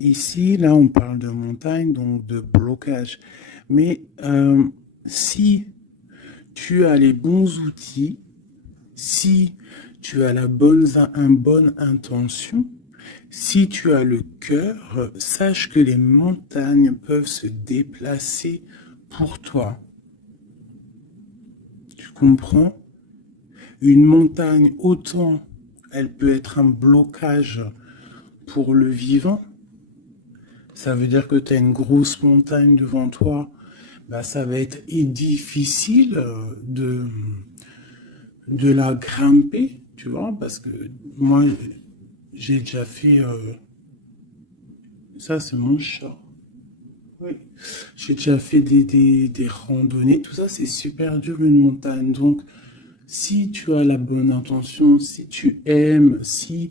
Ici, là, on parle de montagne, donc de blocage. Mais si tu as les bons outils, si tu as une bonne intention, si tu as le cœur, sache que les montagnes peuvent se déplacer pour toi. Tu comprends? Une montagne, autant elle peut être un blocage pour le vivant. Ça veut dire que tu as une grosse montagne devant toi. Bah, ça va être difficile de la grimper, tu vois, parce que moi, j'ai déjà fait... ça, c'est mon chat. Oui. J'ai déjà fait des randonnées. Tout ça, c'est super dur, une montagne. Donc, si tu as la bonne intention, si tu aimes, si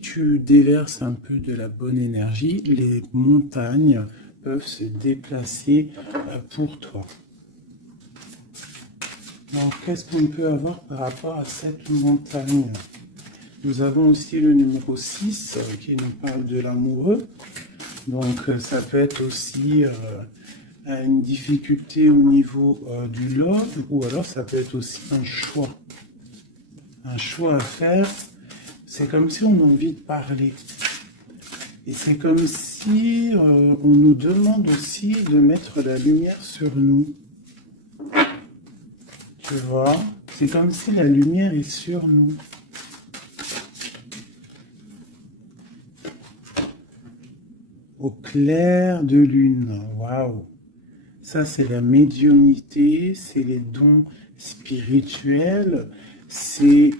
tu déverses un peu de la bonne énergie, les montagnes peuvent se déplacer pour toi. Donc, qu'est-ce qu'on peut avoir par rapport à cette montagne? Nous avons aussi le numéro 6 qui nous parle de l'amoureux. Donc, ça peut être aussi une difficulté au niveau du love, ou alors ça peut être aussi un choix. Un choix à faire. C'est comme si on a envie de parler. Et c'est comme si on nous demande aussi de mettre la lumière sur nous. Tu vois? C'est comme si la lumière est sur nous. Au clair de lune. Waouh! Ça, c'est la médiumnité, c'est les dons spirituels, c'est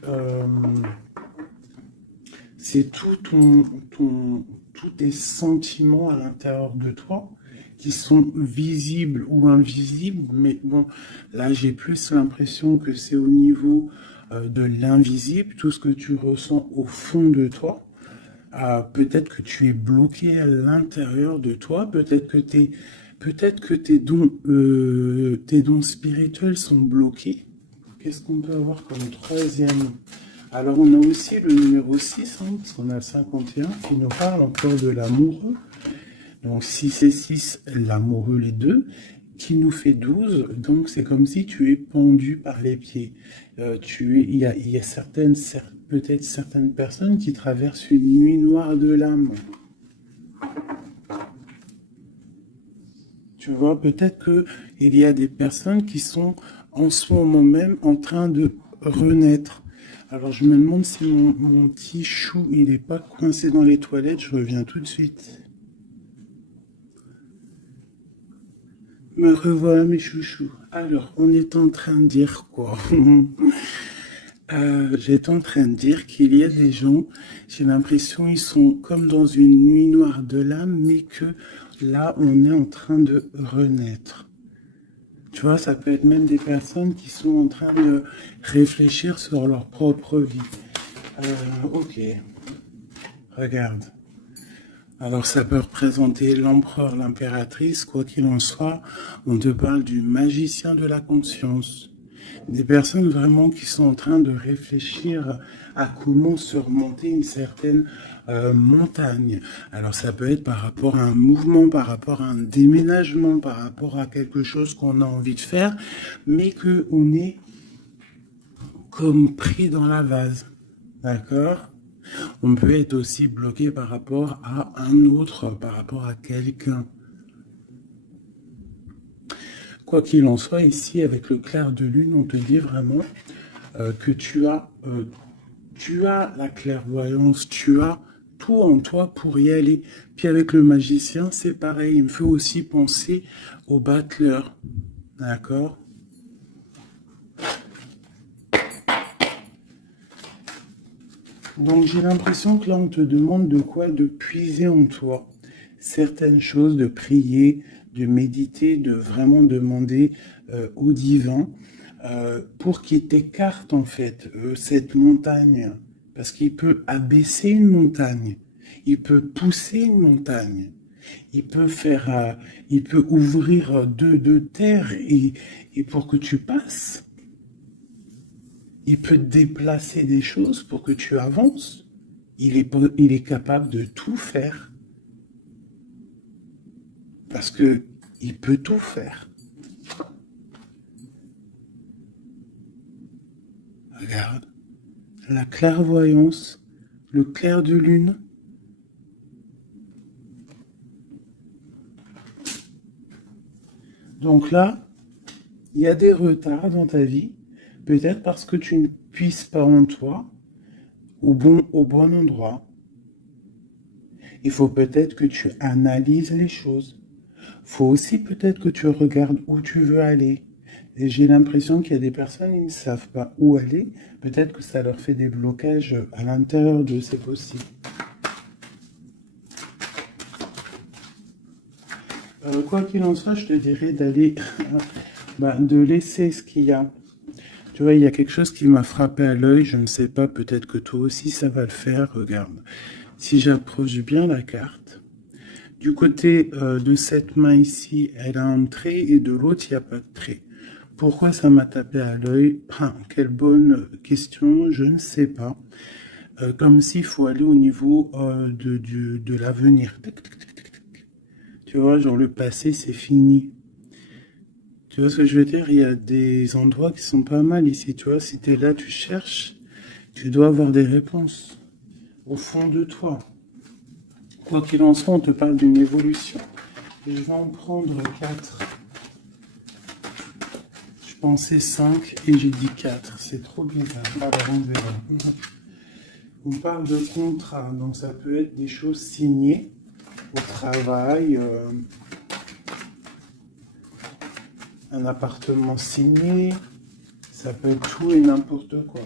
tous tes sentiments à l'intérieur de toi qui sont visibles ou invisibles. Mais bon, là, j'ai plus l'impression que c'est au niveau de l'invisible, tout ce que tu ressens au fond de toi. Peut-être que tu es bloqué à l'intérieur de toi, peut-être que tes dons spirituels sont bloqués. Qu'est-ce qu'on peut avoir comme troisième? Alors on a aussi le numéro 6, hein, parce qu'on a le 51, qui nous parle encore de l'amoureux. Donc 6 et 6, l'amoureux les deux, qui nous fait 12. Donc c'est comme si tu es pendu par les pieds. Il y a peut-être certaines personnes qui traversent une nuit noire de l'âme. Tu vois, peut-être qu'il y a des personnes qui sont en ce moment même en train de renaître. Alors je me demande si mon petit chou, il n'est pas coincé dans les toilettes. Je reviens tout de suite. Me revoilà mes chouchous. Alors, on est en train de dire quoi? J'étais en train de dire qu'il y a des gens, j'ai l'impression ils sont comme dans une nuit noire de l'âme, mais que là, on est en train de renaître. Tu vois, ça peut être même des personnes qui sont en train de réfléchir sur leur propre vie. Ok, regarde. Alors ça peut représenter l'empereur, l'impératrice, quoi qu'il en soit, on te parle du magicien de la conscience. Des personnes vraiment qui sont en train de réfléchir à comment surmonter une certaine montagne. Alors ça peut être par rapport à un mouvement, par rapport à un déménagement, par rapport à quelque chose qu'on a envie de faire, mais qu'on est comme pris dans la vase. D'accord? On peut être aussi bloqué par rapport à un autre, par rapport à quelqu'un. Quoi qu'il en soit, ici, avec le clair de lune, on te dit vraiment que tu as la clairvoyance, tu as tout en toi pour y aller. Puis avec le magicien, c'est pareil. Il me fait aussi penser au battleur. D'accord? Donc j'ai l'impression que là, on te demande de quoi? De puiser en toi certaines choses, de prier, de méditer, de vraiment demander au divin pour qu'il t'écarte en fait cette montagne. Parce qu'il peut abaisser une montagne, il peut pousser une montagne, il peut ouvrir deux terres et pour que tu passes. Il peut déplacer des choses pour que tu avances. Il est capable de tout faire. Parce que il peut tout faire. Regarde, la clairvoyance, le clair de lune. Donc là, il y a des retards dans ta vie, peut-être parce que tu ne puisses pas en toi au bon endroit. Il faut peut-être que tu analyses les choses. Il faut aussi peut-être que tu regardes où tu veux aller. Et j'ai l'impression qu'il y a des personnes qui ne savent pas où aller. Peut-être que ça leur fait des blocages à l'intérieur d'eux, c'est possible. Quoi qu'il en soit, je te dirais d'aller, de laisser ce qu'il y a. Tu vois, il y a quelque chose qui m'a frappé à l'œil, je ne sais pas, peut-être que toi aussi ça va le faire, regarde. Si j'approche bien la carte, du côté de cette main ici, elle a un trait et de l'autre, il n'y a pas de trait. Pourquoi ça m'a tapé à l'œil? Quelle bonne question, je ne sais pas. Comme s'il faut aller au niveau de l'avenir. Tu vois, genre le passé, c'est fini. Tu vois ce que je veux dire? Il y a des endroits qui sont pas mal ici. Tu vois, si tu es là, tu cherches, tu dois avoir des réponses au fond de toi. Quoi qu'il en soit, on te parle d'une évolution. Je vais en prendre 4. Je pensais 5 et j'ai dit 4. C'est trop bizarre. Alors on verra. On parle de contrat, donc ça peut être des choses signées au travail, un appartement signé, ça peut être tout et n'importe quoi.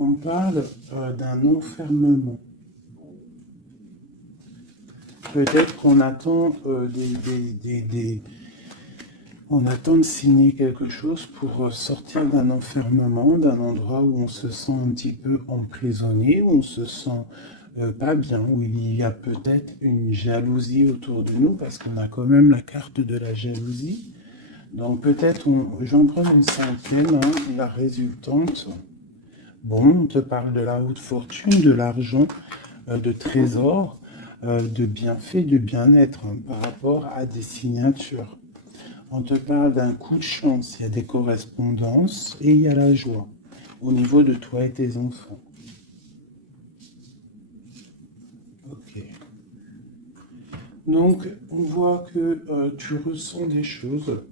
On parle d'un enfermement. Peut-être qu'on attend on attend de signer quelque chose pour sortir d'un enfermement, d'un endroit où on se sent un petit peu emprisonné, où on se sent pas bien, où il y a peut-être une jalousie autour de nous, parce qu'on a quand même la carte de la jalousie. Donc peut-être, j'en prends une cinquième, la résultante. Bon, on te parle de la haute fortune, de l'argent, de trésors, de bienfaits, de bien-être par rapport à des signatures. On te parle d'un coup de chance, il y a des correspondances et il y a la joie au niveau de toi et tes enfants. Ok. Donc, on voit que tu ressens des choses.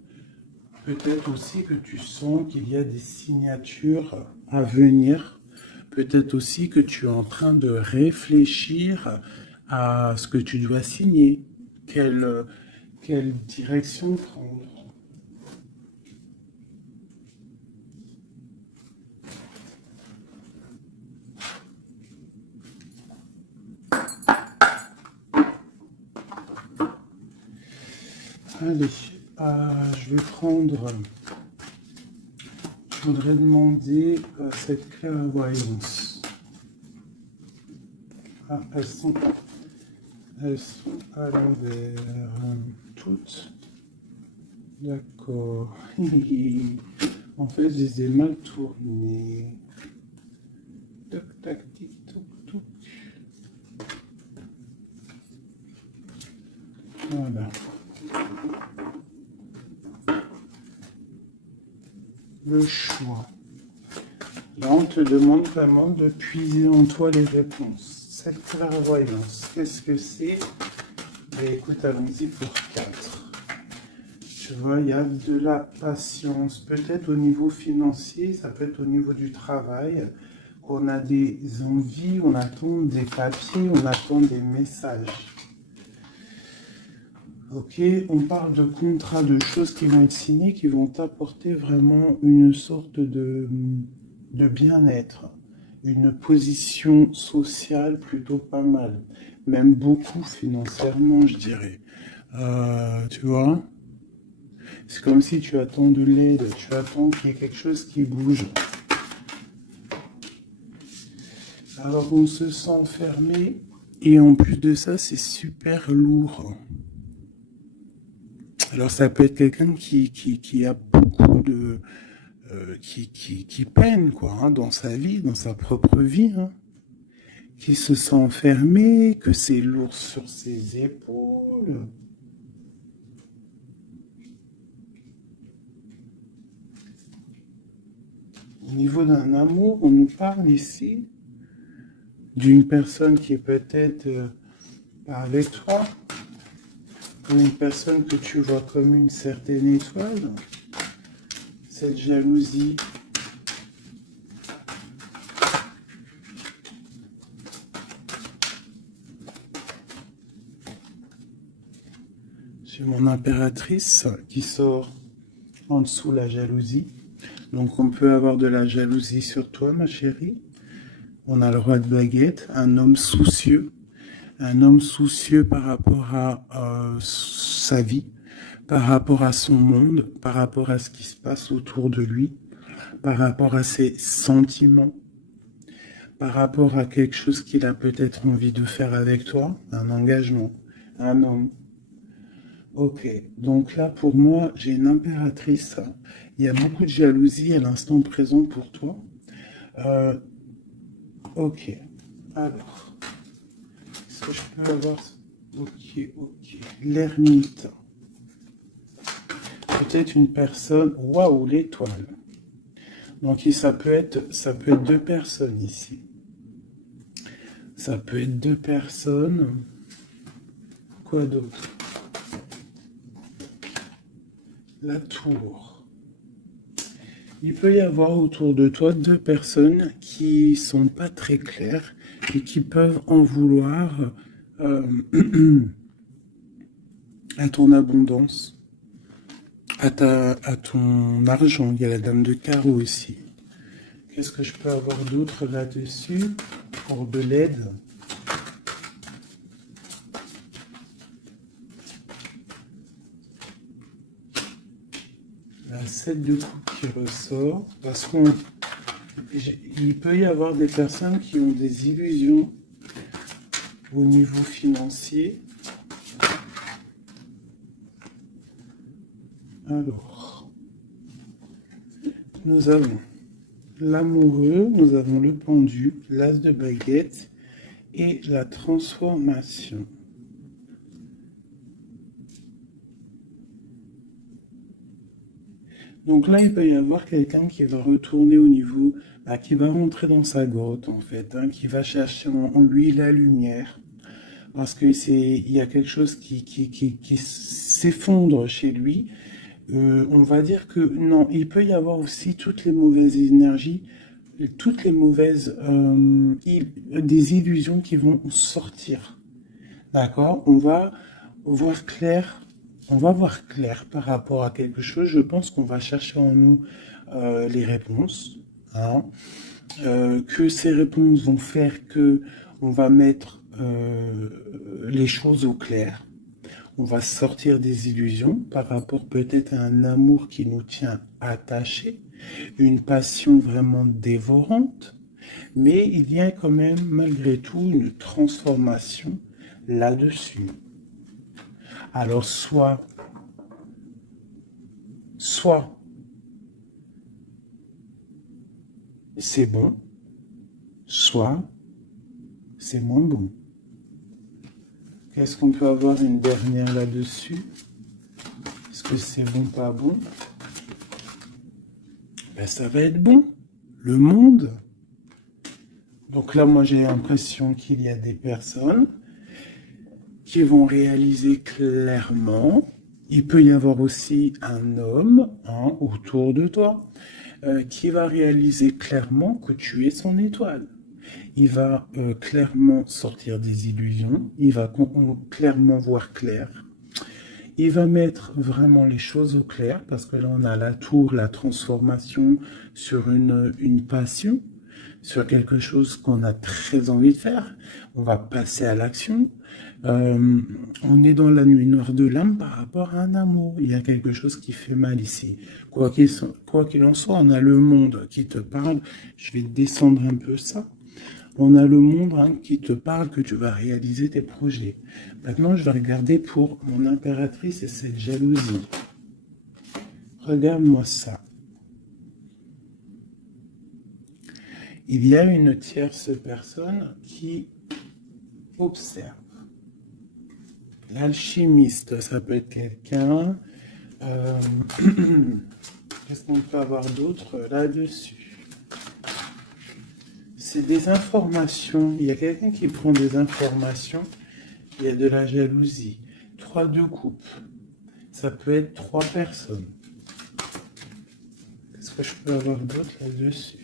Peut-être aussi que tu sens qu'il y a des signatures à venir. Peut-être aussi que tu es en train de réfléchir à ce que tu dois signer. Quelle direction prendre. Allez, je vais prendre... Je voudrais demander cette clairvoyance. Elles sont à l'envers. Toutes. D'accord. En fait, je les ai mal tournées. Toc, tac, tic, toc, toc. Voilà. Le choix. Là, on te demande vraiment de puiser en toi les réponses. Cette clairvoyance, qu'est-ce que c'est? Écoute, allons-y pour 4. Tu vois, il y a de la patience. Peut-être au niveau financier, ça peut être au niveau du travail. On a des envies, on attend des papiers, on attend des messages. Ok, on parle de contrats, de choses qui vont être signées, qui vont t'apporter vraiment une sorte de bien-être, une position sociale plutôt pas mal, même beaucoup financièrement, je dirais. Tu vois, c'est comme si tu attends de l'aide, tu attends qu'il y ait quelque chose qui bouge. Alors on se sent fermé et en plus de ça, c'est super lourd. Alors ça peut être quelqu'un qui a beaucoup de... qui peine quoi, dans sa vie, dans sa propre vie, qui se sent enfermé, que c'est lourd sur ses épaules. Au niveau d'un amour, on nous parle ici d'une personne qui est peut-être pas avec toi, ou une personne que tu vois comme une certaine étoile. Cette jalousie. J'ai mon impératrice qui sort en dessous la jalousie. Donc on peut avoir de la jalousie sur toi, ma chérie. On a le roi de baguette, un homme soucieux. Un homme soucieux par rapport à sa vie, par rapport à son monde, par rapport à ce qui se passe autour de lui, par rapport à ses sentiments, par rapport à quelque chose qu'il a peut-être envie de faire avec toi, un engagement, un homme. Ok, donc là pour moi j'ai une impératrice, il y a beaucoup de jalousie à l'instant présent pour toi. Euh, ok, alors, est-ce que je peux avoir... Ok, l'ermite. Peut-être une personne... Waouh, l'étoile. Donc ça peut être deux personnes ici. Ça peut être deux personnes. Quoi d'autre? La tour. Il peut y avoir autour de toi deux personnes qui sont pas très claires et qui peuvent en vouloir à ton abondance, à ton argent. Il y a la dame de carreau ici. Qu'est-ce que je peux avoir d'autre là-dessus pour de l'aide? La 7 de coupe qui ressort, parce qu'il peut y avoir des personnes qui ont des illusions au niveau financier. Alors, nous avons l'amoureux, nous avons le pendu, l'as de baguette et la transformation. Donc là, il peut y avoir quelqu'un qui va retourner au niveau, qui va rentrer dans sa grotte en fait, qui va chercher en lui la lumière. Parce que il y a quelque chose qui s'effondre chez lui. On va dire que non, il peut y avoir aussi toutes les mauvaises énergies, toutes les mauvaises des illusions qui vont sortir. D'accord? On va voir clair. On va voir clair par rapport à quelque chose. Je pense qu'on va chercher en nous les réponses. Hein. Que ces réponses vont faire que on va mettre les choses au clair. On va sortir des illusions par rapport peut-être à un amour qui nous tient attachés, une passion vraiment dévorante, mais il y a quand même malgré tout une transformation là-dessus. Alors soit c'est bon, soit c'est moins bon. Qu'est-ce qu'on peut avoir une dernière là-dessus? Est-ce que c'est bon, pas bon? Ben, ça va être bon. Le monde. Donc là, moi, j'ai l'impression qu'il y a des personnes qui vont réaliser clairement. Il peut y avoir aussi un homme autour de toi qui va réaliser clairement que tu es son étoile. Il va clairement sortir des illusions, il va clairement voir clair. Il va mettre vraiment les choses au clair, parce que là on a la tour, la transformation sur une passion, sur quelque chose qu'on a très envie de faire. On va passer à l'action. On est dans la nuit noire de l'âme par rapport à un amour. Il y a quelque chose qui fait mal ici. Quoi qu'il en soit, on a le monde qui te parle. Je vais descendre un peu ça. On a le monde qui te parle que tu vas réaliser tes projets. Maintenant, je vais regarder pour mon impératrice et cette jalousie. Regarde-moi ça. Il y a une tierce personne qui observe. L'alchimiste, ça peut être quelqu'un. Qu'est-ce qu'on peut avoir d'autre là-dessus? C'est des informations. Il y a quelqu'un qui prend des informations. Il y a de la jalousie. 3 de coupe. Ça peut être 3 personnes. Qu'est-ce que je peux avoir d'autre là-dessus?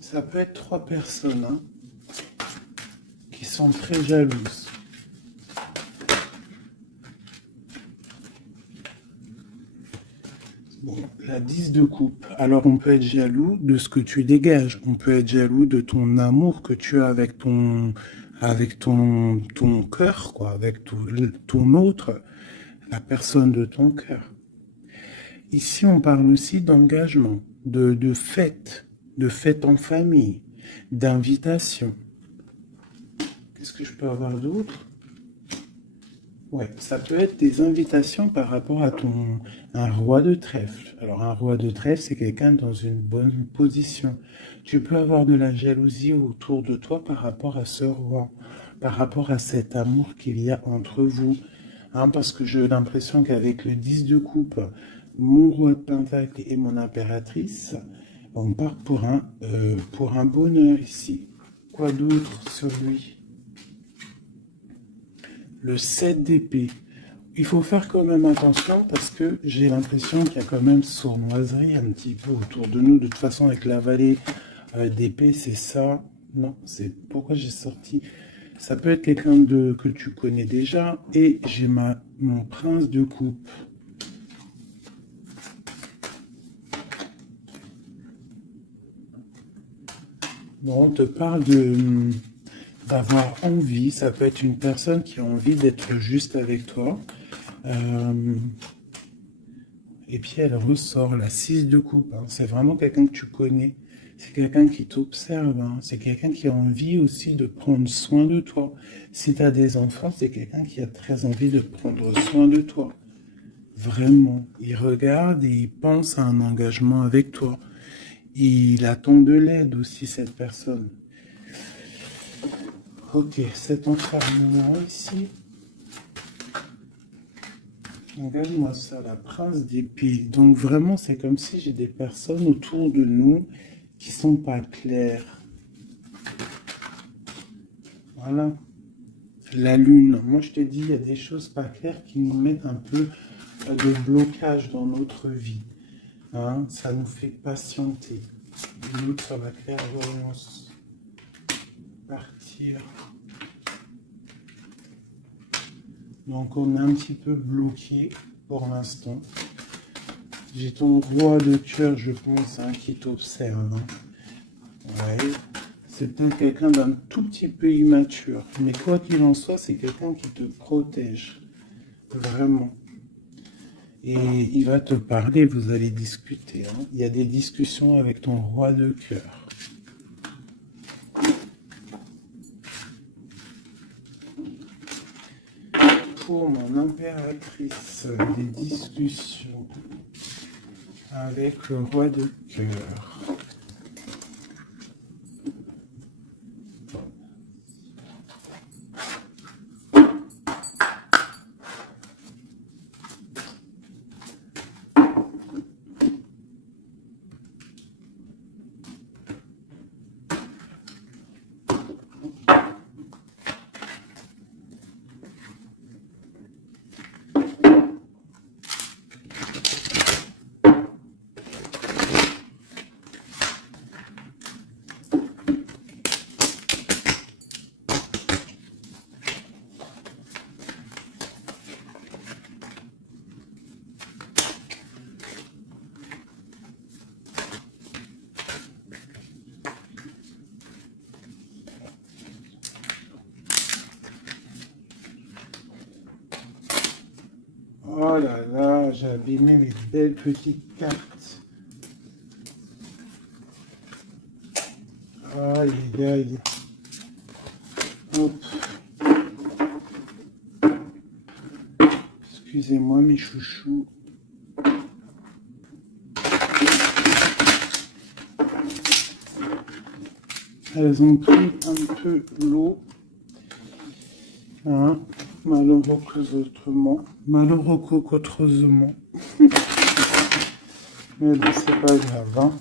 Ça peut être 3 personnes hein, qui sont très jalouses. Bon, la 10 de coupe. Alors, on peut être jaloux de ce que tu dégages. On peut être jaloux de ton amour que tu as avec ton cœur, quoi, avec ton autre, la personne de ton cœur. Ici, on parle aussi d'engagement, de fête en famille, d'invitation. Qu'est-ce que je peux avoir d'autre? Ouais, ça peut être des invitations par rapport à un roi de trèfle. Alors, un roi de trèfle, c'est quelqu'un dans une bonne position. Tu peux avoir de la jalousie autour de toi par rapport à ce roi, par rapport à cet amour qu'il y a entre vous. Hein, parce que j'ai l'impression qu'avec le 10 de coupe, mon roi de pentacle et mon impératrice, on part pour un bonheur ici. Quoi d'autre sur lui? Le 7 d'épée. Il faut faire quand même attention parce que j'ai l'impression qu'il y a quand même sournoiserie un petit peu autour de nous. De toute façon, avec la vallée d'épée, c'est ça. Non, c'est pourquoi j'ai sorti. Ça peut être quelqu'un que tu connais déjà. Et j'ai mon prince de coupe. Bon, on te parle d'avoir envie. Ça peut être une personne qui a envie d'être juste avec toi. Et puis elle ressort la 6 de coupe. Hein. C'est vraiment quelqu'un que tu connais. C'est quelqu'un qui t'observe. Hein. C'est quelqu'un qui a envie aussi de prendre soin de toi. Si tu as des enfants, c'est quelqu'un qui a très envie de prendre soin de toi. Vraiment. Il regarde et il pense à un engagement avec toi. Il attend de l'aide aussi, cette personne. Ok, cet enfermement ici. Regarde-moi ça, la prince d'épée. Donc vraiment, c'est comme si j'ai des personnes autour de nous qui sont pas claires. Voilà. La lune. Moi, je te dis, il y a des choses pas claires qui nous mettent un peu de blocage dans notre vie. Hein, ça nous fait patienter. L'autre sur la clairvoyance. Partir. Donc on est un petit peu bloqué pour l'instant. J'ai ton roi de cœur, je pense, hein, qui t'observe. Hein. Ouais. C'est peut-être quelqu'un d'un tout petit peu immature. Mais quoi qu'il en soit, c'est quelqu'un qui te protège. Vraiment. Et il va te parler, vous allez discuter. Hein. Il y a des discussions avec ton roi de cœur. Pour mon impératrice, des discussions avec le roi de cœur. Oh là là, j'ai abîmé mes belles petites cartes. Aïe, aïe, aïe. Hop. Excusez-moi mes chouchous. Elles ont pris un peu l'eau. Hein, malheureusement. Mais bon, c'est pas grave. Hein.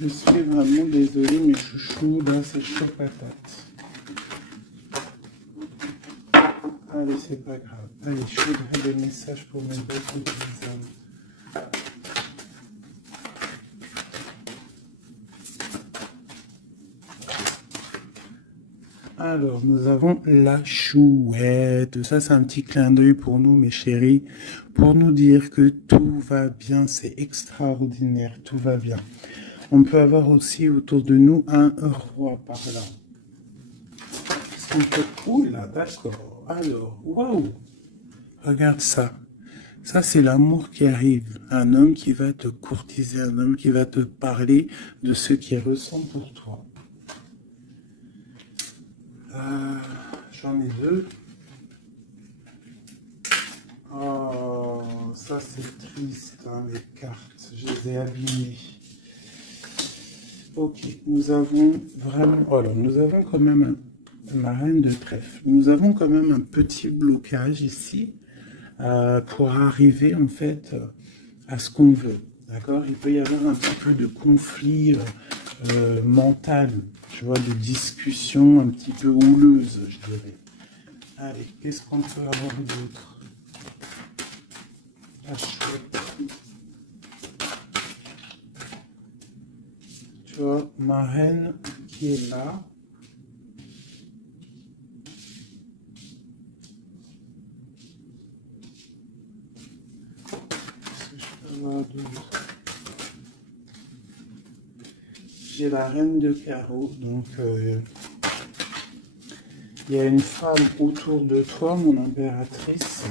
Je suis vraiment désolée, mes chouchous, là, c'est chaud patate. Allez, c'est pas grave. Allez, je voudrais des messages pour mes bêtes des hommes. Alors, nous avons la chouette. Ça, c'est un petit clin d'œil pour nous, mes chéris, pour nous dire que tout va bien, c'est extraordinaire, tout va bien. On peut avoir aussi autour de nous un roi par là. Qu'est-ce qu'on peut... Oula, d'accord. Alors, waouh. Regarde ça. Ça, c'est l'amour qui arrive. Un homme qui va te courtiser, un homme qui va te parler de ce qu'il ressent pour toi. J'en ai deux. Oh, ça c'est triste, hein, les cartes. Je les ai abîmées. Ok, nous avons vraiment... Alors, nous avons quand même la reine de trèfle. Nous avons quand même un petit blocage ici pour arriver en fait à ce qu'on veut. D'accord? Il peut y avoir un petit peu de conflit mental, tu vois, de discussion un petit peu houleuse, je dirais. Allez, qu'est-ce qu'on peut avoir d'autre? La chouette. Tu vois, ma reine qui est là. Qu'est-ce que je peux avoir d'autre? J'ai la reine de carreau, donc il y a une femme autour de toi, mon impératrice,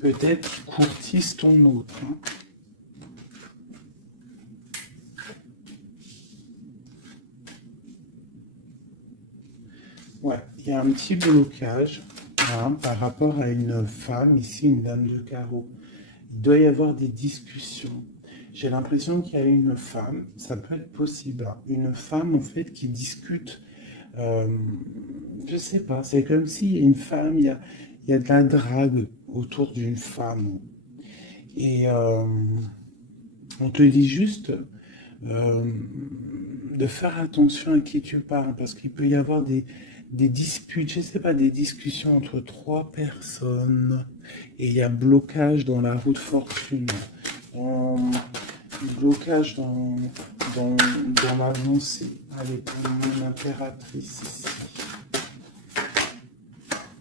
peut-être qui courtise ton autre. Hein. Ouais, il y a un petit blocage hein, par rapport à une femme, ici une dame de carreau. Il doit y avoir des discussions. J'ai l'impression qu'il y a une femme, ça peut être possible, hein, une femme en fait qui discute, je sais pas, c'est comme s'il y a une femme, il y a de la drague autour d'une femme. Et on te dit juste euh, de faire attention à qui tu parles, parce qu'il peut y avoir des disputes, je sais pas, des discussions entre trois personnes, et il y a blocage dans la roue de fortune. Blocage dans l'avancée. Allez, pour mon impératrice ici.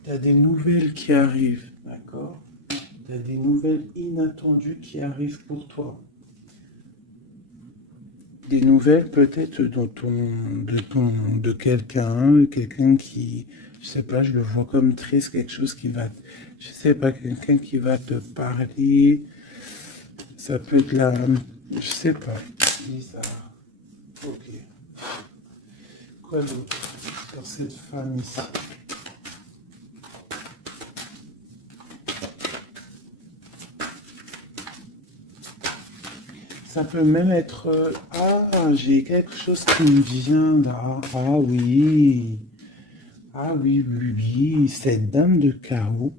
Il y a des nouvelles qui arrivent, d'accord? Il y a des nouvelles inattendues qui arrivent pour toi. Des nouvelles peut-être de quelqu'un qui, je sais pas, je le vois comme triste, quelque chose qui va, je sais pas, quelqu'un qui va te parler. Ça peut être la... Je sais pas. Bizarre. Ok. Quoi d'autre sur cette femme ici? Ça peut même être... Ah, j'ai quelque chose qui me vient là. Ah oui. Ah oui, oui, oui. Cette dame de carreau.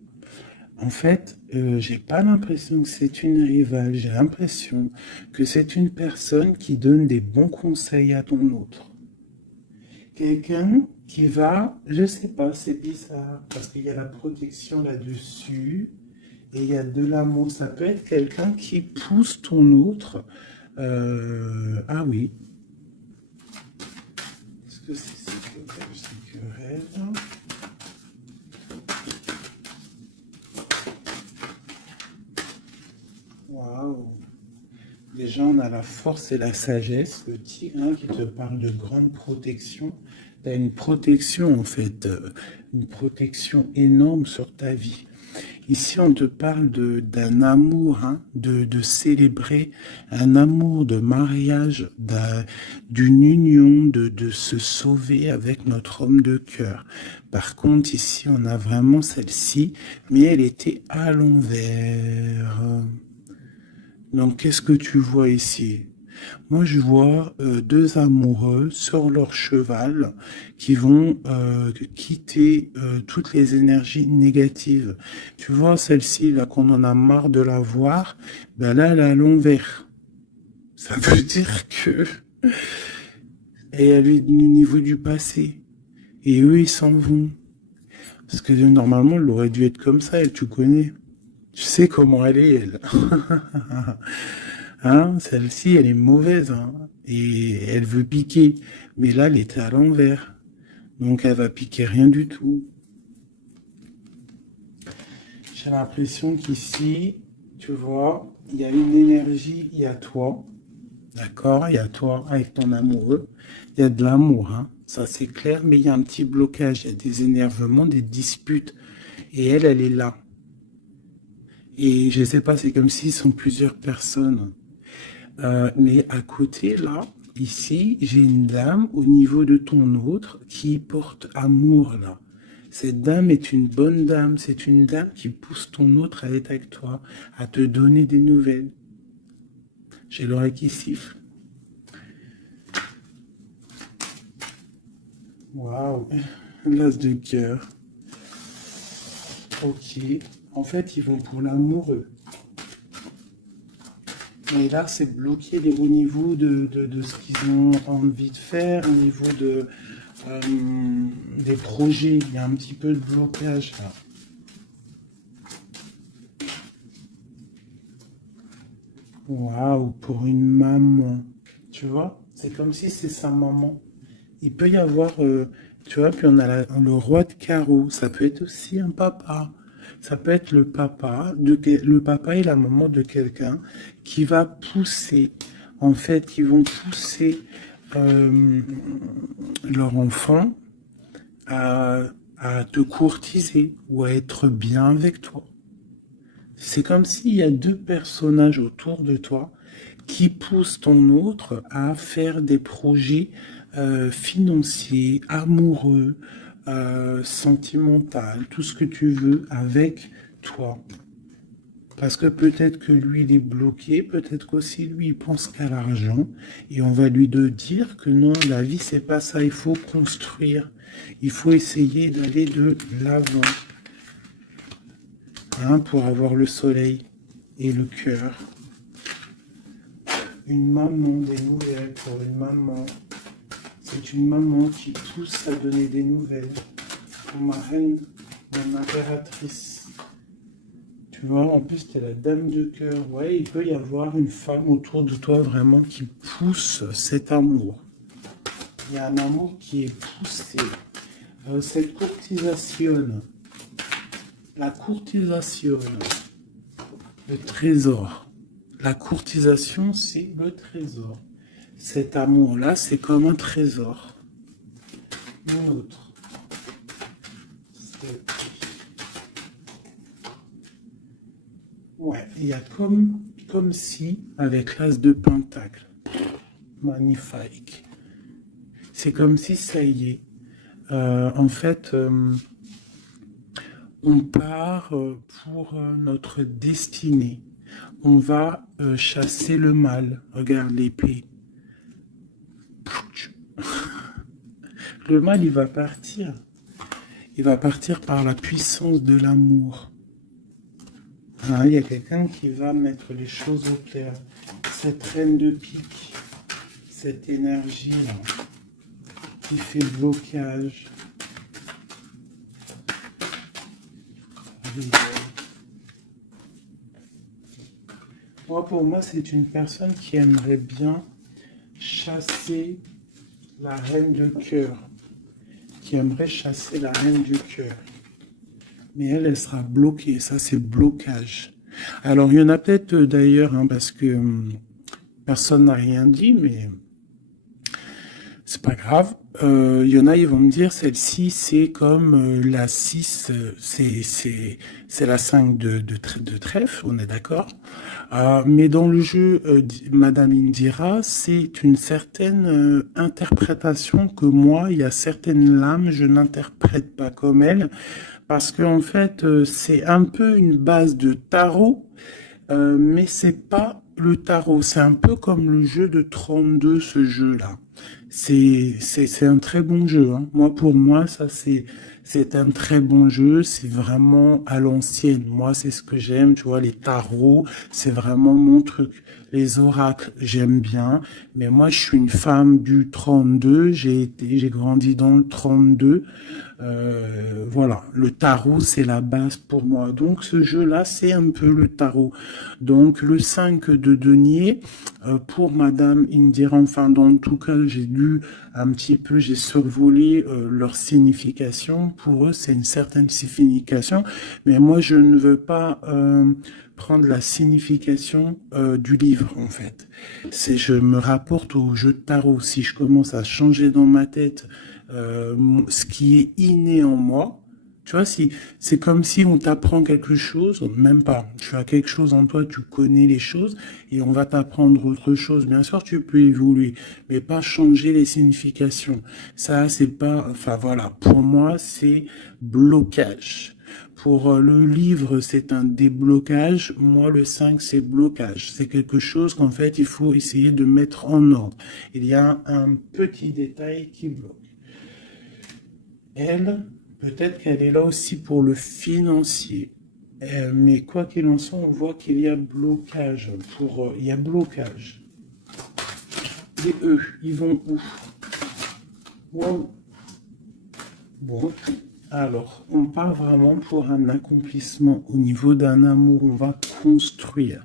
En fait, j'ai pas l'impression que c'est une rivale, j'ai l'impression que c'est une personne qui donne des bons conseils à ton autre. Quelqu'un qui va, je sais pas, c'est bizarre, parce qu'il y a la protection là-dessus, et il y a de l'amour. Ça peut être quelqu'un qui pousse ton autre. Ah oui. Est-ce que c'est querelle? Waouh! Déjà, on a la force et la sagesse, le tigre hein, qui te parle de grande protection. Tu as une protection, en fait, une protection énorme sur ta vie. Ici, on te parle d'un amour, hein, de célébrer un amour de mariage, d'une union, de se sauver avec notre homme de cœur. Par contre, ici, on a vraiment celle-ci, mais elle était à l'envers. Donc, qu'est-ce que tu vois ici? Moi, je vois deux amoureux sur leur cheval qui vont quitter toutes les énergies négatives. Tu vois, celle-ci, là, qu'on en a marre de la voir, ben là, elle est à l'envers. Ça veut dire que Et elle est au niveau du passé. Et eux, ils s'en vont. Parce que normalement, elle aurait dû être comme ça, elle, tu connais. Tu sais comment elle est, elle. Hein, celle-ci, elle est mauvaise, hein. Et elle veut piquer. Mais là, elle était à l'envers. Donc, elle va piquer rien du tout. J'ai l'impression qu'ici, tu vois, il y a une énergie, il y a toi. D'accord? Il y a toi avec ton amoureux. Il y a de l'amour, hein. Ça, c'est clair, mais il y a un petit blocage. Il y a des énervements, des disputes. Et elle, elle est là. Et je sais pas, c'est comme s'ils sont plusieurs personnes. Mais à côté, là, ici, j'ai une dame au niveau de ton autre qui porte amour, là. Cette dame est une bonne dame. C'est une dame qui pousse ton autre à être avec toi, à te donner des nouvelles. J'ai l'oreille qui siffle. Waouh, l'as de cœur. Ok. En fait, ils vont pour l'amoureux. Et là, c'est bloqué au niveau de ce qu'ils ont envie de faire, au niveau euh, des projets. Il y a un petit peu de blocage là. Waouh, pour une maman. Tu vois, c'est comme si c'est sa maman. Il peut y avoir, tu vois, puis on a le roi de carreau. Ça peut être aussi un papa. Ça peut être le papa et la maman de quelqu'un qui va pousser, en fait, qui vont pousser euh, leur enfant à, à te courtiser ou à être bien avec toi. C'est comme s'il y a deux personnages autour de toi qui poussent ton autre à faire des projets financiers, amoureux, sentimentaux, tout ce que tu veux avec toi. Parce que peut-être que lui, il est bloqué, peut-être qu'aussi lui, il pense qu'à l'argent, et on va lui dire que non, la vie, c'est pas ça, il faut construire, il faut essayer d'aller de l'avant, hein, pour avoir le soleil et le cœur. Une maman, des nouvelles pour une maman. C'est une maman qui pousse à donner des nouvelles. Pour ma reine, mon impératrice. Tu vois, en plus, tu es la dame de cœur. Ouais, il peut y avoir une femme autour de toi vraiment qui pousse cet amour. Il y a un amour qui est poussé. Cette courtisation, la courtisation, le trésor. La courtisation, c'est le trésor. Cet amour-là, c'est comme un trésor. Une autre. Ouais, il y a comme si, avec l'as de pentacle. Magnifique. C'est comme si ça y est. En fait, on part pour notre destinée. On va chasser le mal. Regarde l'épée. Le mal, il va partir. Il va partir par la puissance de l'amour. Ah, il y a quelqu'un qui va mettre les choses au clair. Cette reine de pique, cette énergie-là, qui fait blocage. Moi, pour moi, c'est une personne qui aimerait bien chasser la reine de cœur. Qui aimerait chasser la reine du cœur. Mais elle sera bloquée. Ça, c'est blocage. Alors, il y en a peut-être d'ailleurs, hein, parce que personne n'a rien dit, mais c'est pas grave. Il y en a, ils vont me dire, celle-ci, c'est comme la 6, c'est la 5 de trèfle, on est d'accord. Mais dans le jeu, Madame Indira, c'est une certaine interprétation que moi, il y a certaines lames, je n'interprète pas comme elle, parce que en fait, c'est un peu une base de tarot, mais c'est pas le tarot. C'est un peu comme le jeu de 32, ce jeu-là. c'est un très bon jeu, hein. Moi, pour moi, ça, c'est un très bon jeu. C'est vraiment à l'ancienne. Moi, c'est ce que j'aime. Tu vois, les tarots, c'est vraiment mon truc. Les oracles, j'aime bien. Mais moi, je suis une femme du 32. J'ai grandi dans le 32. Voilà, le tarot, c'est la base pour moi. Donc, ce jeu-là, c'est un peu le tarot. Donc, le 5 de denier, pour Madame Indira, enfin, dans tout cas, j'ai lu un petit peu, j'ai survolé leur signification. Pour eux, c'est une certaine signification. Mais moi, je ne veux pas prendre la signification du livre, en fait. Je me rapporte au jeu de tarot. Si je commence à changer dans ma tête ce qui est inné en moi. Tu vois, si c'est comme si on t'apprend quelque chose, même pas. Tu as quelque chose en toi, tu connais les choses, et on va t'apprendre autre chose. Bien sûr, tu peux évoluer, mais pas changer les significations. Ça, c'est pas. Enfin voilà, pour moi, c'est blocage. Pour le livre, c'est un déblocage. Moi, le 5, c'est blocage. C'est quelque chose qu'en fait, il faut essayer de mettre en ordre. Il y a un petit détail qui bloque. Elle, peut-être qu'elle est là aussi pour le financier. Mais quoi qu'il en soit, on voit qu'il y a blocage. Il y a blocage. Et eux, ils vont où? Bon, alors, on part vraiment pour un accomplissement au niveau d'un amour. On va construire.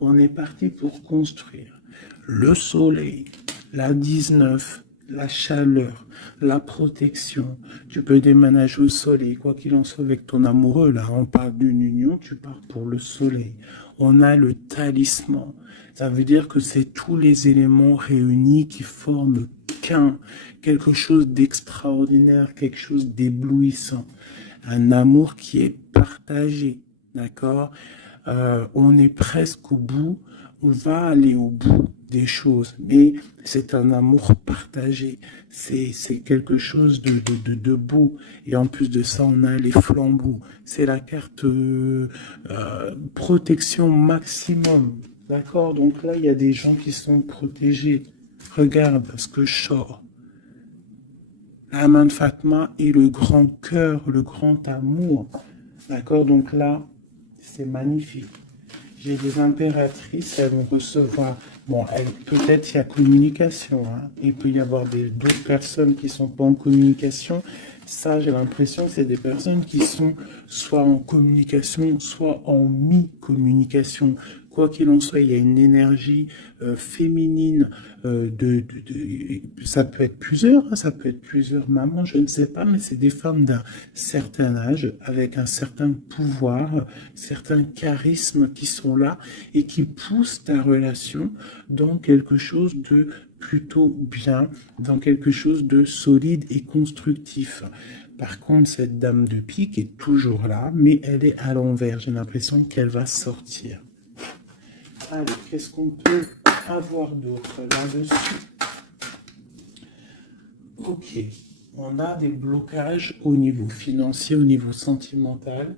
On est parti pour construire. Le soleil, la 19, la chaleur, la protection. Tu peux déménager au soleil, quoi qu'il en soit avec ton amoureux. Là, on parle d'une union, tu pars pour le soleil. On a le talisman. Ça veut dire que c'est tous les éléments réunis qui forment quelque chose d'extraordinaire, quelque chose d'éblouissant. Un amour qui est partagé, d'accord? On est presque au bout, on va aller au bout des choses, mais c'est un amour partagé, c'est quelque chose de beau, et en plus de ça, on a les flambeaux, c'est la carte protection maximum, d'accord? Donc là, il y a des gens qui sont protégés. Regarde ce que je sors. La main de Fatma et le grand cœur, le grand amour. D'accord? Donc là, c'est magnifique. J'ai des impératrices, elles vont recevoir. Bon, peut-être il y a communication, hein. Il peut y avoir d'autres personnes qui sont pas en communication. Ça, j'ai l'impression que c'est des personnes qui sont soit en communication, soit en mi-communication. Quoi qu'il en soit, il y a une énergie féminine ça peut être plusieurs, hein, ça peut être plusieurs mamans, je ne sais pas, mais c'est des femmes d'un certain âge, avec un certain pouvoir, certains charismes qui sont là et qui poussent ta relation dans quelque chose de plutôt bien, dans quelque chose de solide et constructif. Par contre, cette dame de pique est toujours là, mais elle est à l'envers. J'ai l'impression qu'elle va sortir. Allez, qu'est-ce qu'on peut avoir d'autre là-dessus? Ok, on a des blocages au niveau financier, au niveau sentimental,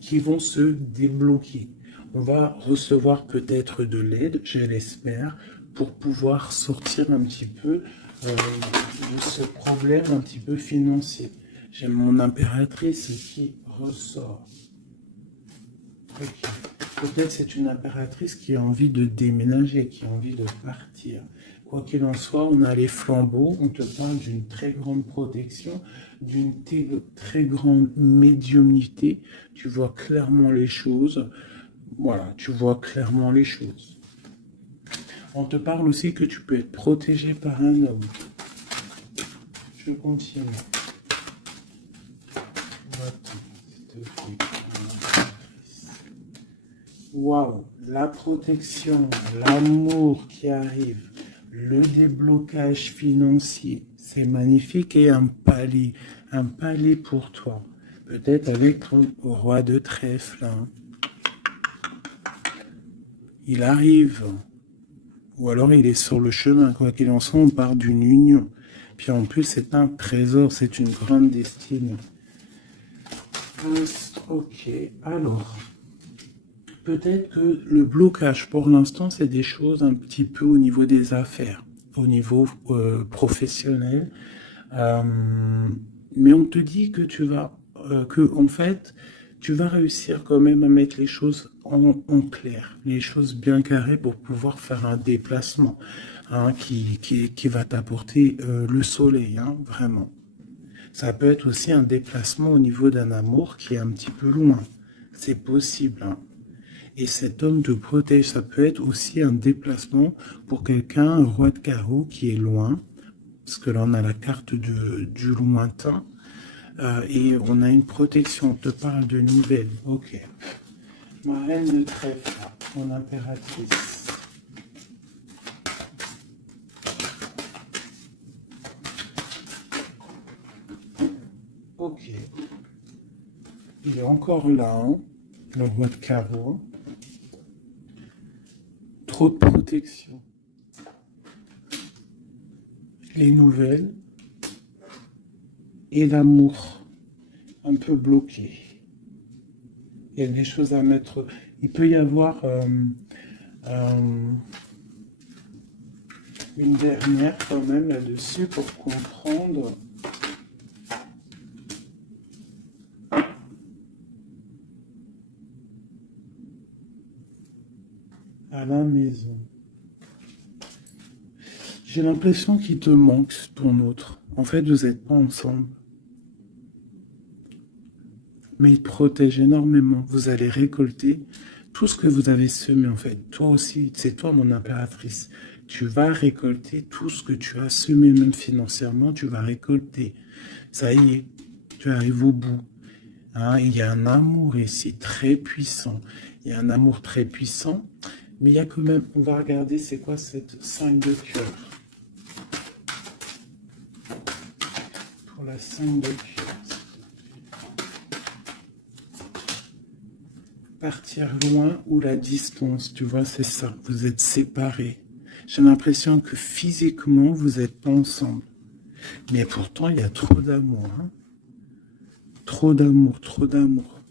qui vont se débloquer. On va recevoir peut-être de l'aide, je l'espère, pour pouvoir sortir un petit peu de ce problème un petit peu financier. J'ai mon impératrice qui ressort. Okay. Peut-être c'est une impératrice qui a envie de déménager, qui a envie de partir. Quoi qu'il en soit, on a les flambeaux, on te parle d'une très grande protection, d'une très grande médiumnité. Tu vois clairement les choses. Voilà, tu vois clairement les choses. On te parle aussi que tu peux être protégé par un homme. Je continue. Waouh, la protection, l'amour qui arrive, le déblocage financier, c'est magnifique et un palier pour toi. Peut-être avec ton roi de trèfle. Hein. Il arrive, ou alors il est sur le chemin, quoi qu'il en soit, on part d'une union. Puis en plus, c'est un trésor, c'est une grande destinée. Ok, alors... Peut-être que le blocage pour l'instant, c'est des choses un petit peu au niveau des affaires. au niveau professionnel. Euh, mais on te dit que en fait, tu vas réussir quand même à mettre les choses en clair, les choses bien carrées pour pouvoir faire un déplacement hein, qui va t'apporter le soleil, hein, vraiment. Ça peut être aussi un déplacement au niveau d'un amour qui est un petit peu loin. C'est possible, hein. Et cet homme te protège. Ça peut être aussi un déplacement pour quelqu'un, un roi de carreau qui est loin. Parce que là, on a la carte du lointain. Et on a une protection. On te parle de nouvelles. Ok. Ma reine de trèfle, mon impératrice. Ok. Il est encore là, hein, le roi de carreau. Trop de protection. Les nouvelles. Et l'amour. Un peu bloqué. Il y a des choses à mettre. Il peut y avoir une dernière quand même là-dessus pour comprendre. À la maison. J'ai l'impression qu'il te manque ton autre. En fait, vous n'êtes pas ensemble. Mais il te protège énormément. Vous allez récolter tout ce que vous avez semé, en fait. Toi aussi, c'est toi mon impératrice. Tu vas récolter tout ce que tu as semé, même financièrement, tu vas récolter. Ça y est, tu arrives au bout. Hein, il y a un amour ici très puissant. Il y a un amour très puissant. Mais il y a quand même, on va regarder c'est quoi cette 5 de cœur. Pour la 5 de cœur. Partir loin ou la distance, tu vois, c'est ça. Vous êtes séparés. J'ai l'impression que physiquement, vous n'êtes pas ensemble. Mais pourtant, il y a trop d'amour. Hein. Trop d'amour, trop d'amour.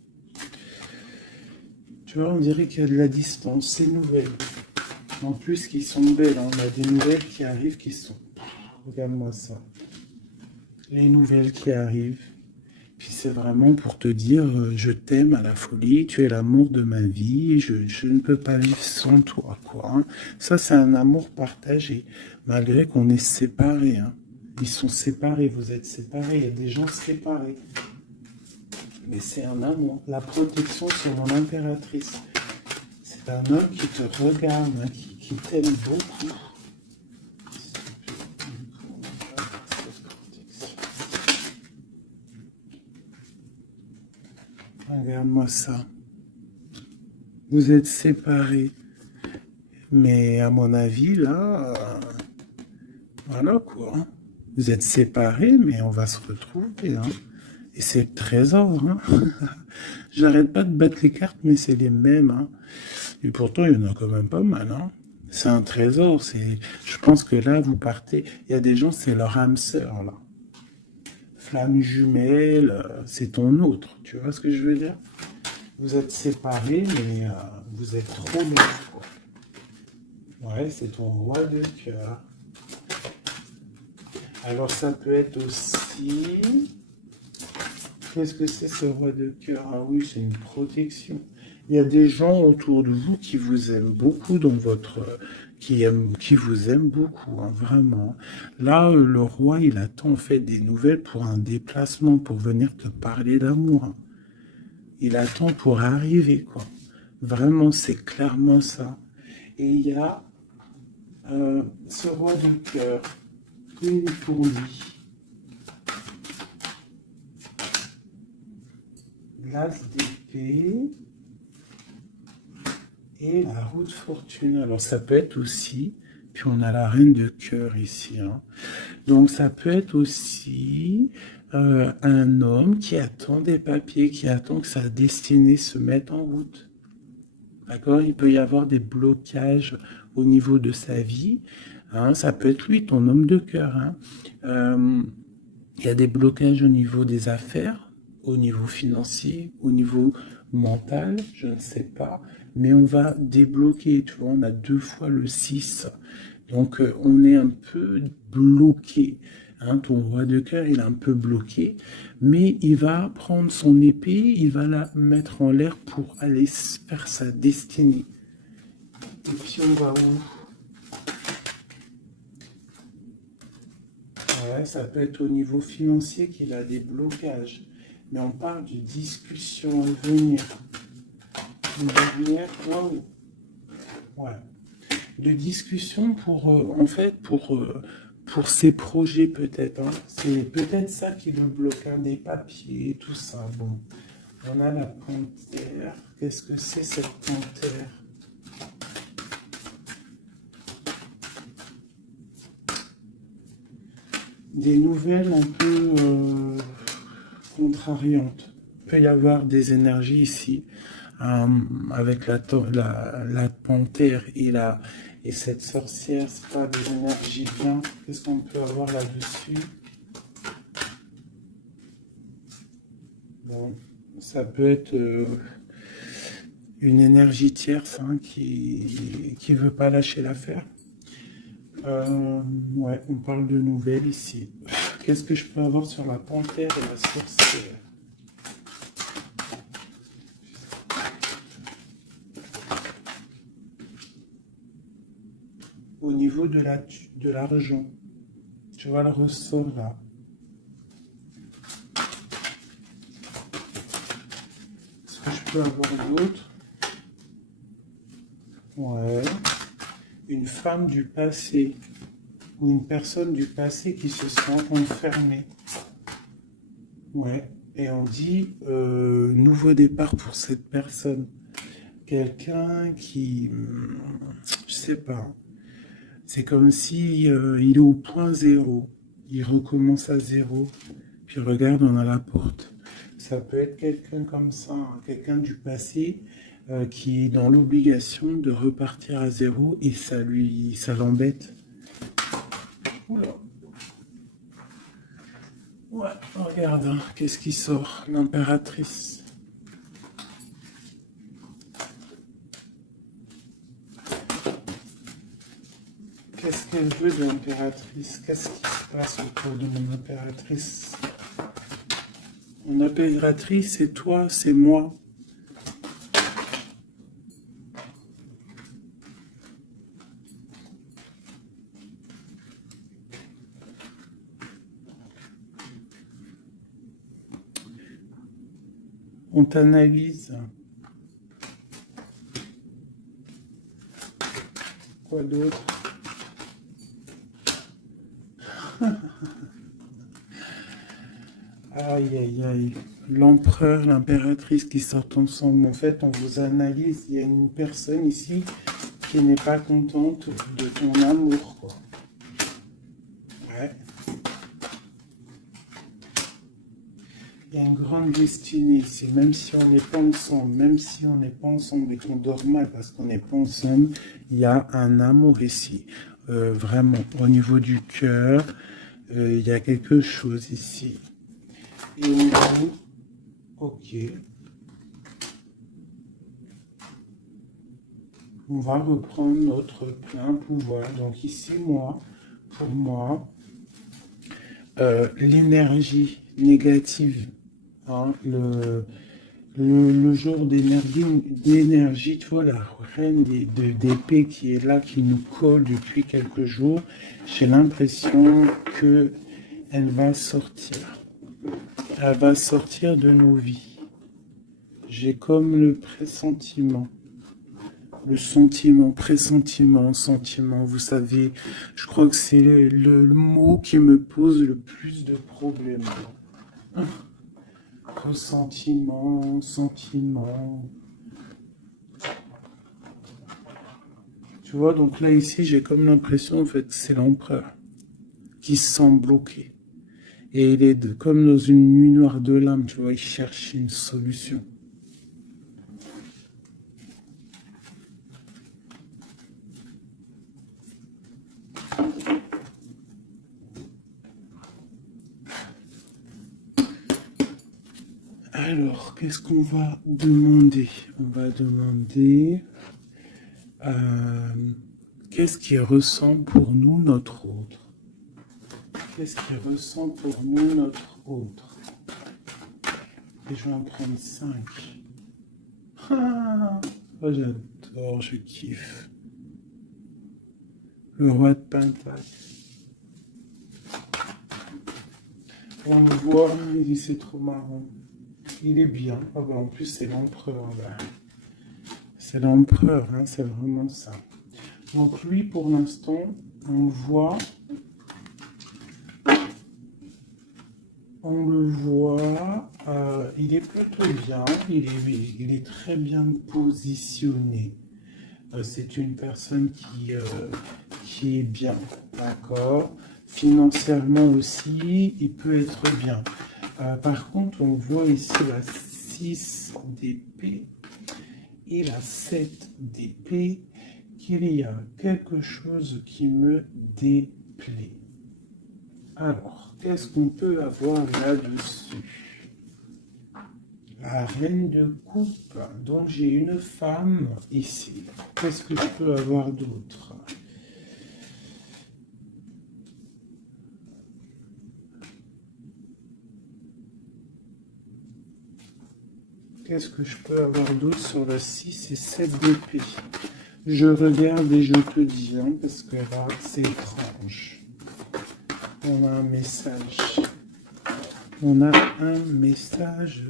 Tu vois, on dirait qu'il y a de la distance. C'est nouvelle. En plus, qui sont belles. Hein. On a des nouvelles qui arrivent qui sont... Regarde-moi ça. Les nouvelles qui arrivent. Puis c'est vraiment pour te dire, je t'aime à la folie, tu es l'amour de ma vie, je ne peux pas vivre sans toi, quoi. Hein. Ça, c'est un amour partagé, malgré qu'on est séparés. Hein. Ils sont séparés, vous êtes séparés, il y a des gens séparés. Mais c'est un amour. La protection sur mon impératrice. C'est un homme qui te regarde, hein, qui t'aime beaucoup. Regarde-moi ça. Vous êtes séparés. Mais à mon avis, là, voilà quoi. Hein. Vous êtes séparés, mais on va se retrouver. Hein. Et c'est le trésor. Hein. J'arrête pas de battre les cartes, mais c'est les mêmes. Hein. Et pourtant, il y en a quand même pas mal. Hein. C'est un trésor. Je pense que là, vous partez. Il y a des gens, c'est leur âme sœur, là. Flamme jumelle, c'est ton autre. Tu vois ce que je veux dire? Vous êtes séparés, mais vous êtes trop bien. Ouais, c'est ton roi de cœur. Alors ça peut être aussi... Qu'est-ce que c'est ce roi de cœur? Ah oui, c'est une protection. Il y a des gens autour de vous qui vous aiment beaucoup dans votre... qui vous aiment beaucoup, hein, vraiment. Là, le roi, il attend en fait des nouvelles pour un déplacement, pour venir te parler d'amour. Hein. Il attend pour arriver, quoi. Vraiment, c'est clairement ça. Et il y a ce roi de cœur, une pour lui. L'as d'épée et la roue de fortune. Alors ça peut être aussi, puis on a la reine de cœur ici. Hein. Donc ça peut être aussi un homme qui attend des papiers, qui attend que sa destinée se mette en route. D'accord? Il peut y avoir des blocages au niveau de sa vie. Hein. Ça peut être lui, ton homme de cœur. Hein. Il y a des blocages au niveau des affaires, au niveau financier, au niveau mental, je ne sais pas. Mais on va débloquer, tu vois, on a 2 fois le 6. Donc, on est un peu bloqué. Hein, ton roi de cœur, il est un peu bloqué, mais il va prendre son épée, il va la mettre en l'air pour aller faire sa destinée. Et puis on va où? Ouais, ça peut être au niveau financier qu'il a des blocages, mais on parle de discussions à venir. Une dernière, wow. Ouais. De discussion pour, en fait, pour ses projets peut-être. Hein. C'est peut-être ça qui le bloque, hein, des papiers, tout ça. Bon, on a la panthère. Qu'est-ce que c'est cette panthère? Des nouvelles un peu contrariantes. Il peut y avoir des énergies ici. Avec la panthère et cette sorcière, c'est pas des énergies bien. Qu'est-ce qu'on peut avoir là-dessus? Bon, ça peut être une énergie tierce hein, qui veut pas lâcher l'affaire. Ouais, on parle de nouvelles ici. Qu'est-ce que je peux avoir sur la panthère et la sorcière? Au niveau de l'argent, tu vois le ressort là. Est-ce que je peux avoir d'autres? Ouais. Une femme du passé ou une personne du passé qui se sent enfermée. Ouais. Et on dit nouveau départ pour cette personne. Quelqu'un qui, je sais pas. C'est comme si il est au point zéro. Il recommence à zéro. Puis regarde, on a la porte. Ça peut être quelqu'un comme ça, hein, quelqu'un du passé qui est dans l'obligation de repartir à zéro et ça l'embête. Oula. Ouais, regarde, hein, qu'est-ce qui sort? L'impératrice. Qu'est-ce qu'elle veut de l'impératrice? Qu'est-ce qui se passe autour de mon impératrice? Mon impératrice, c'est toi, c'est moi. On t'analyse. Quoi d'autre? Aïe, aïe, aïe. L'empereur, l'impératrice qui sortent ensemble. En fait, on vous analyse. Il y a une personne ici qui n'est pas contente de ton amour, quoi. Ouais. Il y a une grande destinée ici, même si on n'est pas ensemble, même si on n'est pas ensemble et qu'on dort mal parce qu'on n'est pas ensemble, il y a un amour ici. Vraiment, au niveau du cœur, il y a quelque chose ici. Et au niveau, ok. On va reprendre notre plein pouvoir. Donc ici, moi, pour moi, l'énergie négative, hein, le genre d'énergie, tu vois, la reine d'épée qui est là, qui nous colle depuis quelques jours, j'ai l'impression que elle va sortir. Elle va sortir de nos vies. J'ai comme le pressentiment. Le sentiment, pressentiment, sentiment, vous savez, je crois que c'est le mot qui me pose le plus de problèmes. Ressentiment, sentiment. Tu vois, donc là, ici, j'ai comme l'impression, en fait, que c'est l'empereur qui se sent bloqué. Et il est comme dans une nuit noire de l'âme, tu vois, il cherche une solution. Alors, qu'est-ce qu'on va demander? On va demander Qu'est-ce qui ressent pour nous notre autre? Qu'est-ce qui ressent pour nous notre autre? Et je vais en prendre 5. Ah, oh, j'adore, je kiffe. Le roi de Pentacle. On le voit, c'est trop marrant. Il est bien. Ah bah, en plus, c'est l'empereur. Là. C'est l'empereur, hein, c'est vraiment ça. Donc lui, pour l'instant, on le voit. On le voit, il est plutôt bien, il est très bien positionné. C'est une personne qui est bien, d'accord. Financièrement aussi, il peut être bien. Par contre, on voit ici la 6 d'épée et la 7 d'épée, qu'il y a quelque chose qui me déplaît. Alors, qu'est-ce qu'on peut avoir là-dessus? La reine de coupe. Donc, j'ai une femme ici. Qu'est-ce que je peux avoir d'autre? Qu'est-ce que je peux avoir d'autre sur la 6 et 7 d'épée? Je regarde et je te dis, hein, parce que là, c'est étrange. On a un message. On a un message.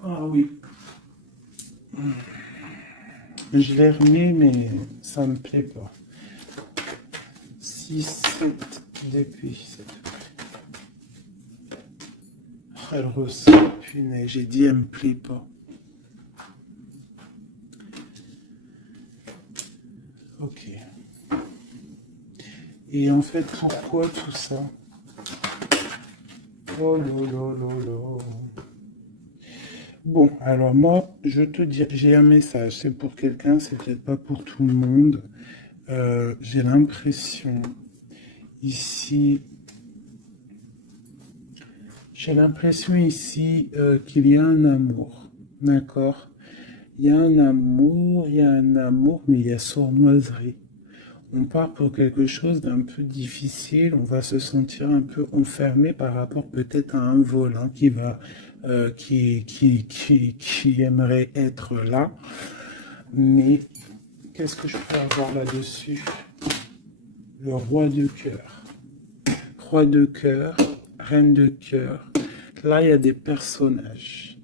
Ah oui. Je l'ai remis, mais ça me plaît pas. 6, 7 d'épée. Elle ressort. Punaise, j'ai dit, elle me plaît pas. Ok. Et en fait, pourquoi tout ça? Oh là là là là. Bon, alors moi, je te dis, j'ai un message. C'est pour quelqu'un, c'est peut-être pas pour tout le monde. J'ai l'impression ici, qu'il y a un amour. D'accord? Il y a un amour, mais il y a sournoiserie. On part pour quelque chose d'un peu difficile, on va se sentir un peu enfermé par rapport peut-être à un volant qui aimerait être là. Mais qu'est-ce que je peux avoir là-dessus? Le roi de cœur. Roi de cœur, reine de cœur. Là, il y a des personnages.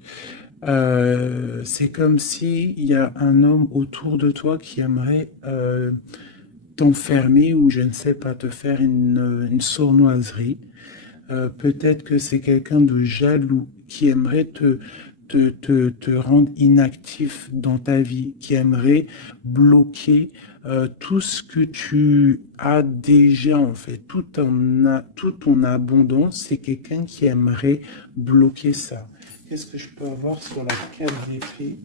C'est comme si il y a un homme autour de toi qui aimerait t'enfermer ou je ne sais pas, te faire une sournoiserie. Peut-être que c'est quelqu'un de jaloux qui aimerait te rendre inactif dans ta vie, qui aimerait bloquer tout ce que tu as déjà en fait, toute ton abondance, c'est quelqu'un qui aimerait bloquer ça. Qu'est-ce que je peux avoir sur la 4 d'épée?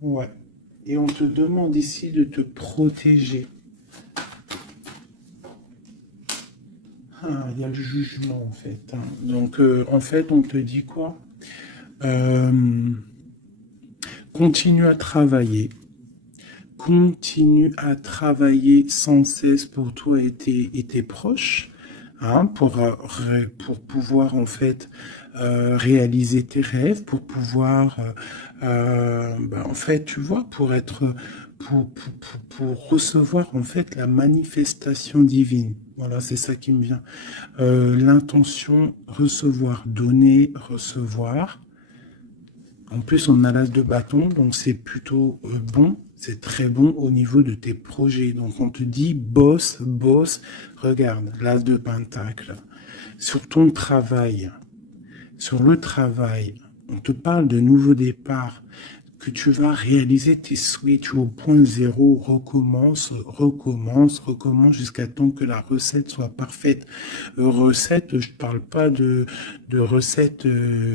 Ouais. Et on te demande ici de te protéger. Ah, il y a le jugement en fait. Hein. Donc en fait, on te dit quoi? Continue à travailler. Continue à travailler sans cesse pour toi et tes proches. Hein, pour pouvoir en fait réaliser tes rêves, pour pouvoir en fait tu vois pour recevoir en fait la manifestation divine. Voilà, c'est ça qui me vient. L'intention, recevoir, donner, recevoir. En plus, on a l'as de bâton, donc c'est plutôt bon. C'est très bon au niveau de tes projets. Donc, on te dit, bosse, bosse. Regarde, l'as de pentacle. Sur ton travail, sur le travail, on te parle de nouveau départ, que tu vas réaliser tes souhaits, tu es au point zéro, recommence jusqu'à temps que la recette soit parfaite. Recette, je parle pas de recette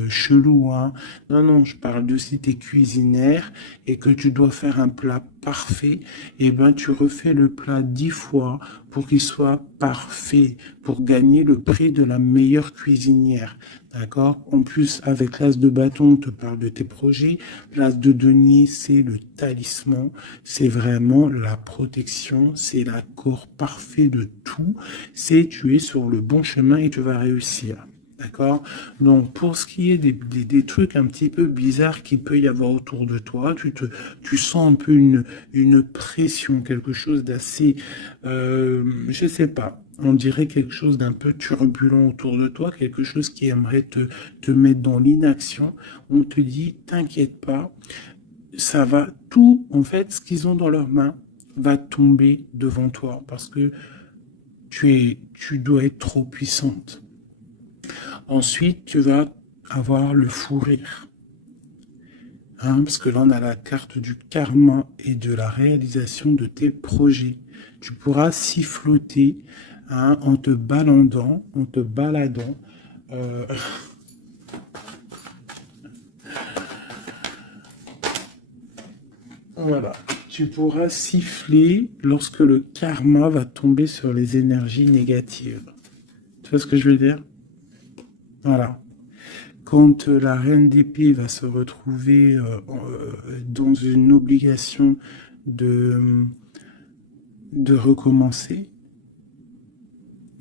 chelou, hein. Non, je parle de si tu es cuisinière et que tu dois faire un plat parfait, et ben tu refais le plat 10 fois pour qu'il soit parfait, pour gagner le prix de la meilleure cuisinière. D'accord? En plus, avec l'as de bâton, on te parle de tes projets. L'as de denier, c'est le talisman. C'est vraiment la protection. C'est l'accord parfait de tout. C'est tu es sur le bon chemin et tu vas réussir. D'accord? Donc, pour ce qui est des trucs un petit peu bizarres qu'il peut y avoir autour de toi, tu sens un peu une pression, quelque chose d'assez, je sais pas, on dirait quelque chose d'un peu turbulent autour de toi, quelque chose qui aimerait te mettre dans l'inaction. On te dit, t'inquiète pas, ça va, tout, en fait, ce qu'ils ont dans leurs mains va tomber devant toi parce que tu dois être trop puissante. Ensuite, tu vas avoir le fou rire. Hein, parce que là, on a la carte du karma et de la réalisation de tes projets. Tu pourras siffloter hein, en te baladant, voilà. Tu pourras siffler lorsque le karma va tomber sur les énergies négatives. Tu vois ce que je veux dire? Voilà. Quand la reine d'épée va se retrouver dans une obligation de, de recommencer,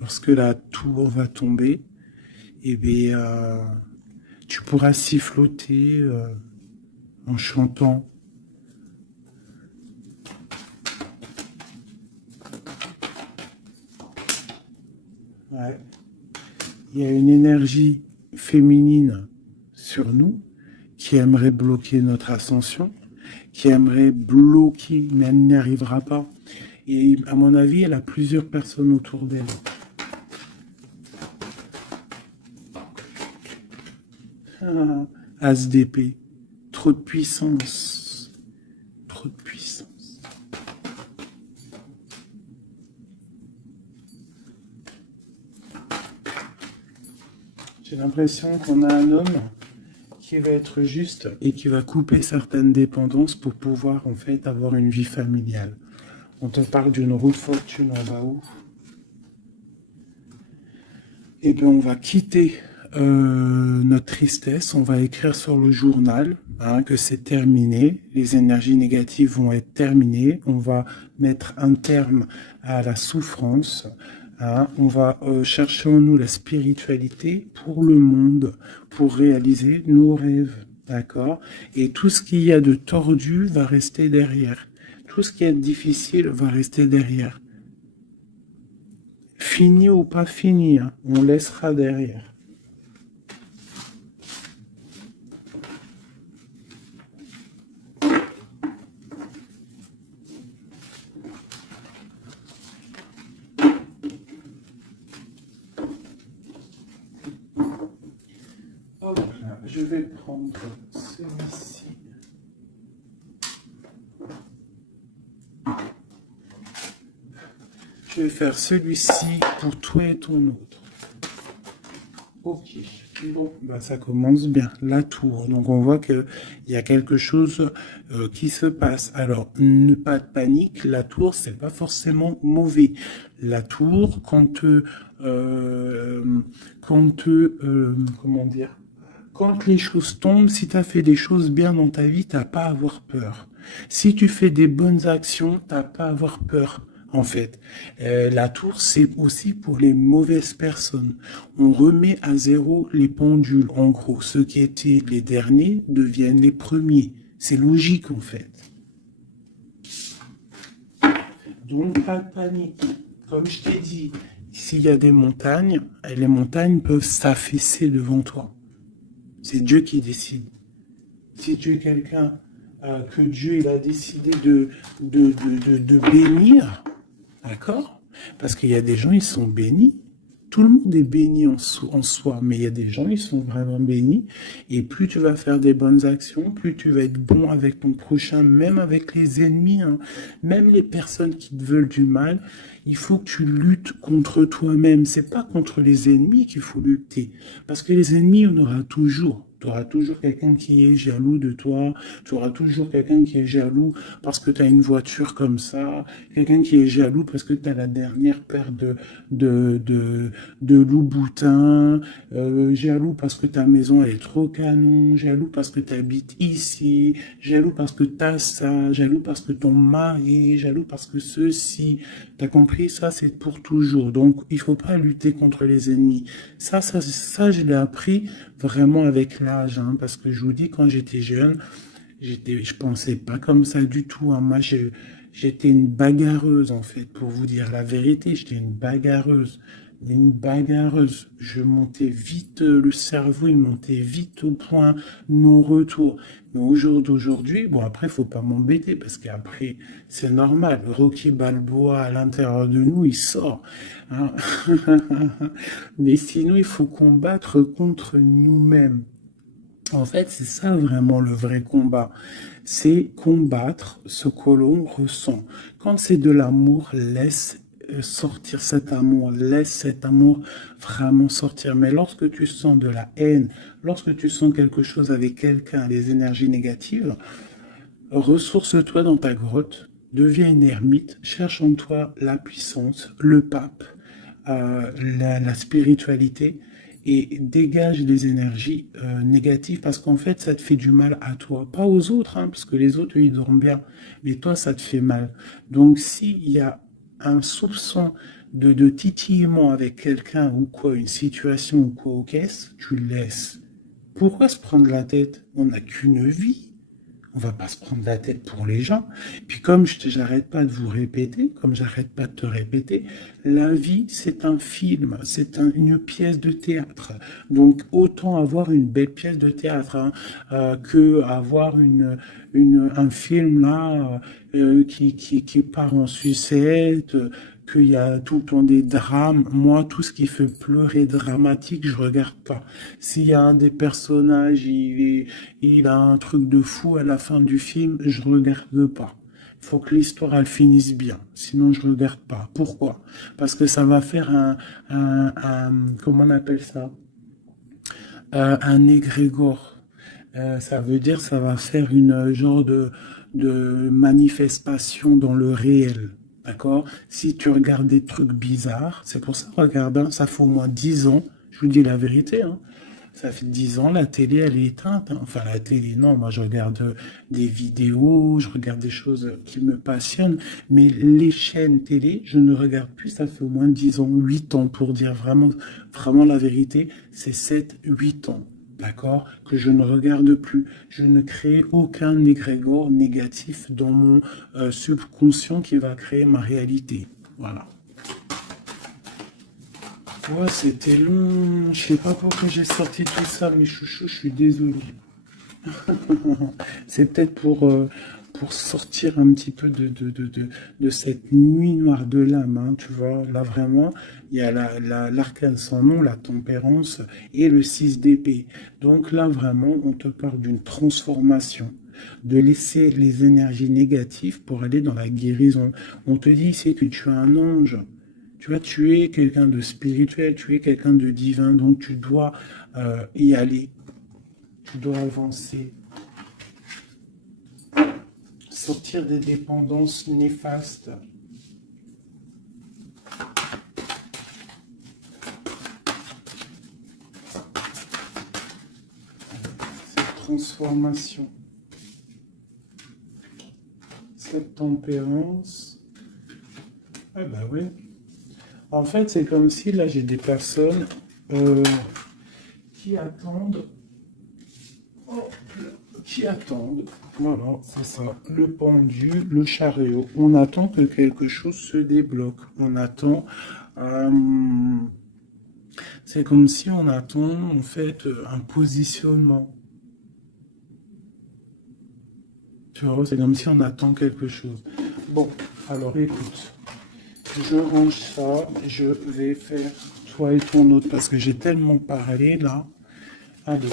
lorsque la tour va tomber, eh bien, tu pourras siffloter en chantant. Ouais. Il y a une énergie féminine sur nous qui aimerait bloquer notre ascension, qui aimerait bloquer, mais elle n'y arrivera pas. Et à mon avis, elle a plusieurs personnes autour d'elle. Ah, As d'épée, trop de puissance, trop de puissance. J'ai l'impression qu'on a un homme qui va être juste et qui va couper certaines dépendances pour pouvoir en fait avoir une vie familiale. On te parle d'une roue de fortune en bas haut. Et bien on va quitter notre tristesse, on va écrire sur le journal hein, que c'est terminé, les énergies négatives vont être terminées, on va mettre un terme à la souffrance, hein, on va chercher en nous la spiritualité pour le monde, pour réaliser nos rêves, d'accord? Et tout ce qu'il y a de tordu va rester derrière, tout ce qui est difficile va rester derrière. Fini ou pas fini, hein, on laissera derrière. Hop là, je vais prendre celui-ci. Je vais faire celui-ci pour toi et ton autre. Ok, bon, bah ça commence bien. La tour. Donc on voit qu'il y a quelque chose qui se passe. Alors, ne pas de panique, la tour, c'est pas forcément mauvais. La tour, comment dire, quand les choses tombent, si tu as fait des choses bien dans ta vie, t'as pas à avoir peur. Si tu fais des bonnes actions, t'as pas à avoir peur. En fait, la tour, c'est aussi pour les mauvaises personnes. On remet à zéro les pendules. En gros, ceux qui étaient les derniers deviennent les premiers. C'est logique, en fait. Donc, pas de panique. Comme je t'ai dit, s'il y a des montagnes, les montagnes peuvent s'affaisser devant toi. C'est Dieu qui décide. Si tu es quelqu'un que Dieu il a décidé de bénir, d'accord? Parce qu'il y a des gens, ils sont bénis. Tout le monde est béni en soi, mais il y a des gens, ils sont vraiment bénis. Et plus tu vas faire des bonnes actions, plus tu vas être bon avec ton prochain, même avec les ennemis, hein. Même les personnes qui te veulent du mal, il faut que tu luttes contre toi-même. C'est pas contre les ennemis qu'il faut lutter. Parce que les ennemis, on aura toujours. Tu auras toujours quelqu'un qui est jaloux de toi, tu auras toujours quelqu'un qui est jaloux parce que tu as une voiture comme ça, quelqu'un qui est jaloux parce que tu as la dernière paire de, de, de Louboutin, jaloux parce que ta maison elle est trop canon, jaloux parce que tu habites ici, jaloux parce que tu as ça, jaloux parce que ton mari, jaloux parce que ceci. T'as compris? Ça, c'est pour toujours. Donc, il faut pas lutter contre les ennemis. Ça, je l'ai appris vraiment avec l'âge, hein, parce que je vous dis, quand j'étais jeune, je pensais pas comme ça du tout, hein. Moi, j'étais une bagarreuse, en fait, pour vous dire la vérité. J'étais une bagarreuse. Une bagarreuse. Je montais vite, le cerveau, il montait vite au point non-retour. Mais d'aujourd'hui, bon, après, faut pas m'embêter, parce qu'après, c'est normal. Rocky Balboa, à l'intérieur de nous, il sort, hein. Mais sinon, il faut combattre contre nous-mêmes. En fait, c'est ça vraiment le vrai combat. C'est combattre ce que l'on ressent. Quand c'est de l'amour, laisse sortir cet amour, laisse cet amour vraiment sortir. Mais lorsque tu sens de la haine, lorsque tu sens quelque chose avec quelqu'un, des énergies négatives, ressource-toi dans ta grotte, deviens une ermite, cherche en toi la puissance, le pape, la spiritualité et dégage les énergies négatives parce qu'en fait ça te fait du mal à toi, pas aux autres, hein, parce que les autres ils dorment bien, mais toi ça te fait mal. Donc s'il y a un soupçon de titillement avec quelqu'un ou quoi, une situation ou quoi au caisse, tu le laisses. Pourquoi se prendre la tête? On n'a qu'une vie. On va pas se prendre la tête pour les gens. Puis comme j'arrête pas de vous répéter, comme j'arrête pas de te répéter, la vie c'est un film, c'est une pièce de théâtre. Donc autant avoir une belle pièce de théâtre, hein, que avoir un film là qui part en sucette, qu'il y a tout le temps des drames. Moi, tout ce qui fait pleurer dramatique, je regarde pas. S'il y a un des personnages, il a un truc de fou à la fin du film, je regarde pas. Il faut que l'histoire elle finisse bien, sinon je regarde pas. Pourquoi? Parce que ça va faire comment on appelle ça? Un égrégore. Ça veut dire ça va faire une genre de manifestation dans le réel. D'accord? Si tu regardes des trucs bizarres, c'est pour ça, regarde, hein, ça fait au moins 10 ans, je vous dis la vérité, hein, ça fait 10 ans, la télé, elle est éteinte, hein. Enfin, la télé, non, moi je regarde des vidéos, je regarde des choses qui me passionnent, mais les chaînes télé, je ne regarde plus, ça fait au moins 10 ans, 8 ans, pour dire vraiment, vraiment la vérité, c'est 7, 8 ans. D'accord? Que je ne regarde plus. Je ne crée aucun égrégore négatif dans mon subconscient qui va créer ma réalité. Voilà. Ouais, c'était long. Je sais pas pourquoi j'ai sorti tout ça, mes chouchous, je suis désolé. C'est peut-être pour sortir un petit peu de cette nuit noire de l'âme, hein, tu vois. Là, vraiment, il y a l'arcane sans nom, la tempérance et le 6 d'épée. Donc là, vraiment, on te parle d'une transformation, de laisser les énergies négatives pour aller dans la guérison. On te dit, c'est que tu es un ange. Tu vois, tu es quelqu'un de spirituel, tu es quelqu'un de divin, donc tu dois y aller, tu dois avancer, sortir des dépendances néfastes. Cette transformation, cette tempérance. Ah bah oui. En fait, c'est comme si là j'ai des personnes qui attendent, oh, qui attendent. Voilà, c'est ça. Le pendu, le chariot. On attend que quelque chose se débloque. On attend. euh, c'est comme si on attend en fait un positionnement. Tu vois, c'est comme si on attend quelque chose. Bon, alors écoute, je range ça, je vais faire toi et ton autre parce que j'ai tellement parlé là. Allez.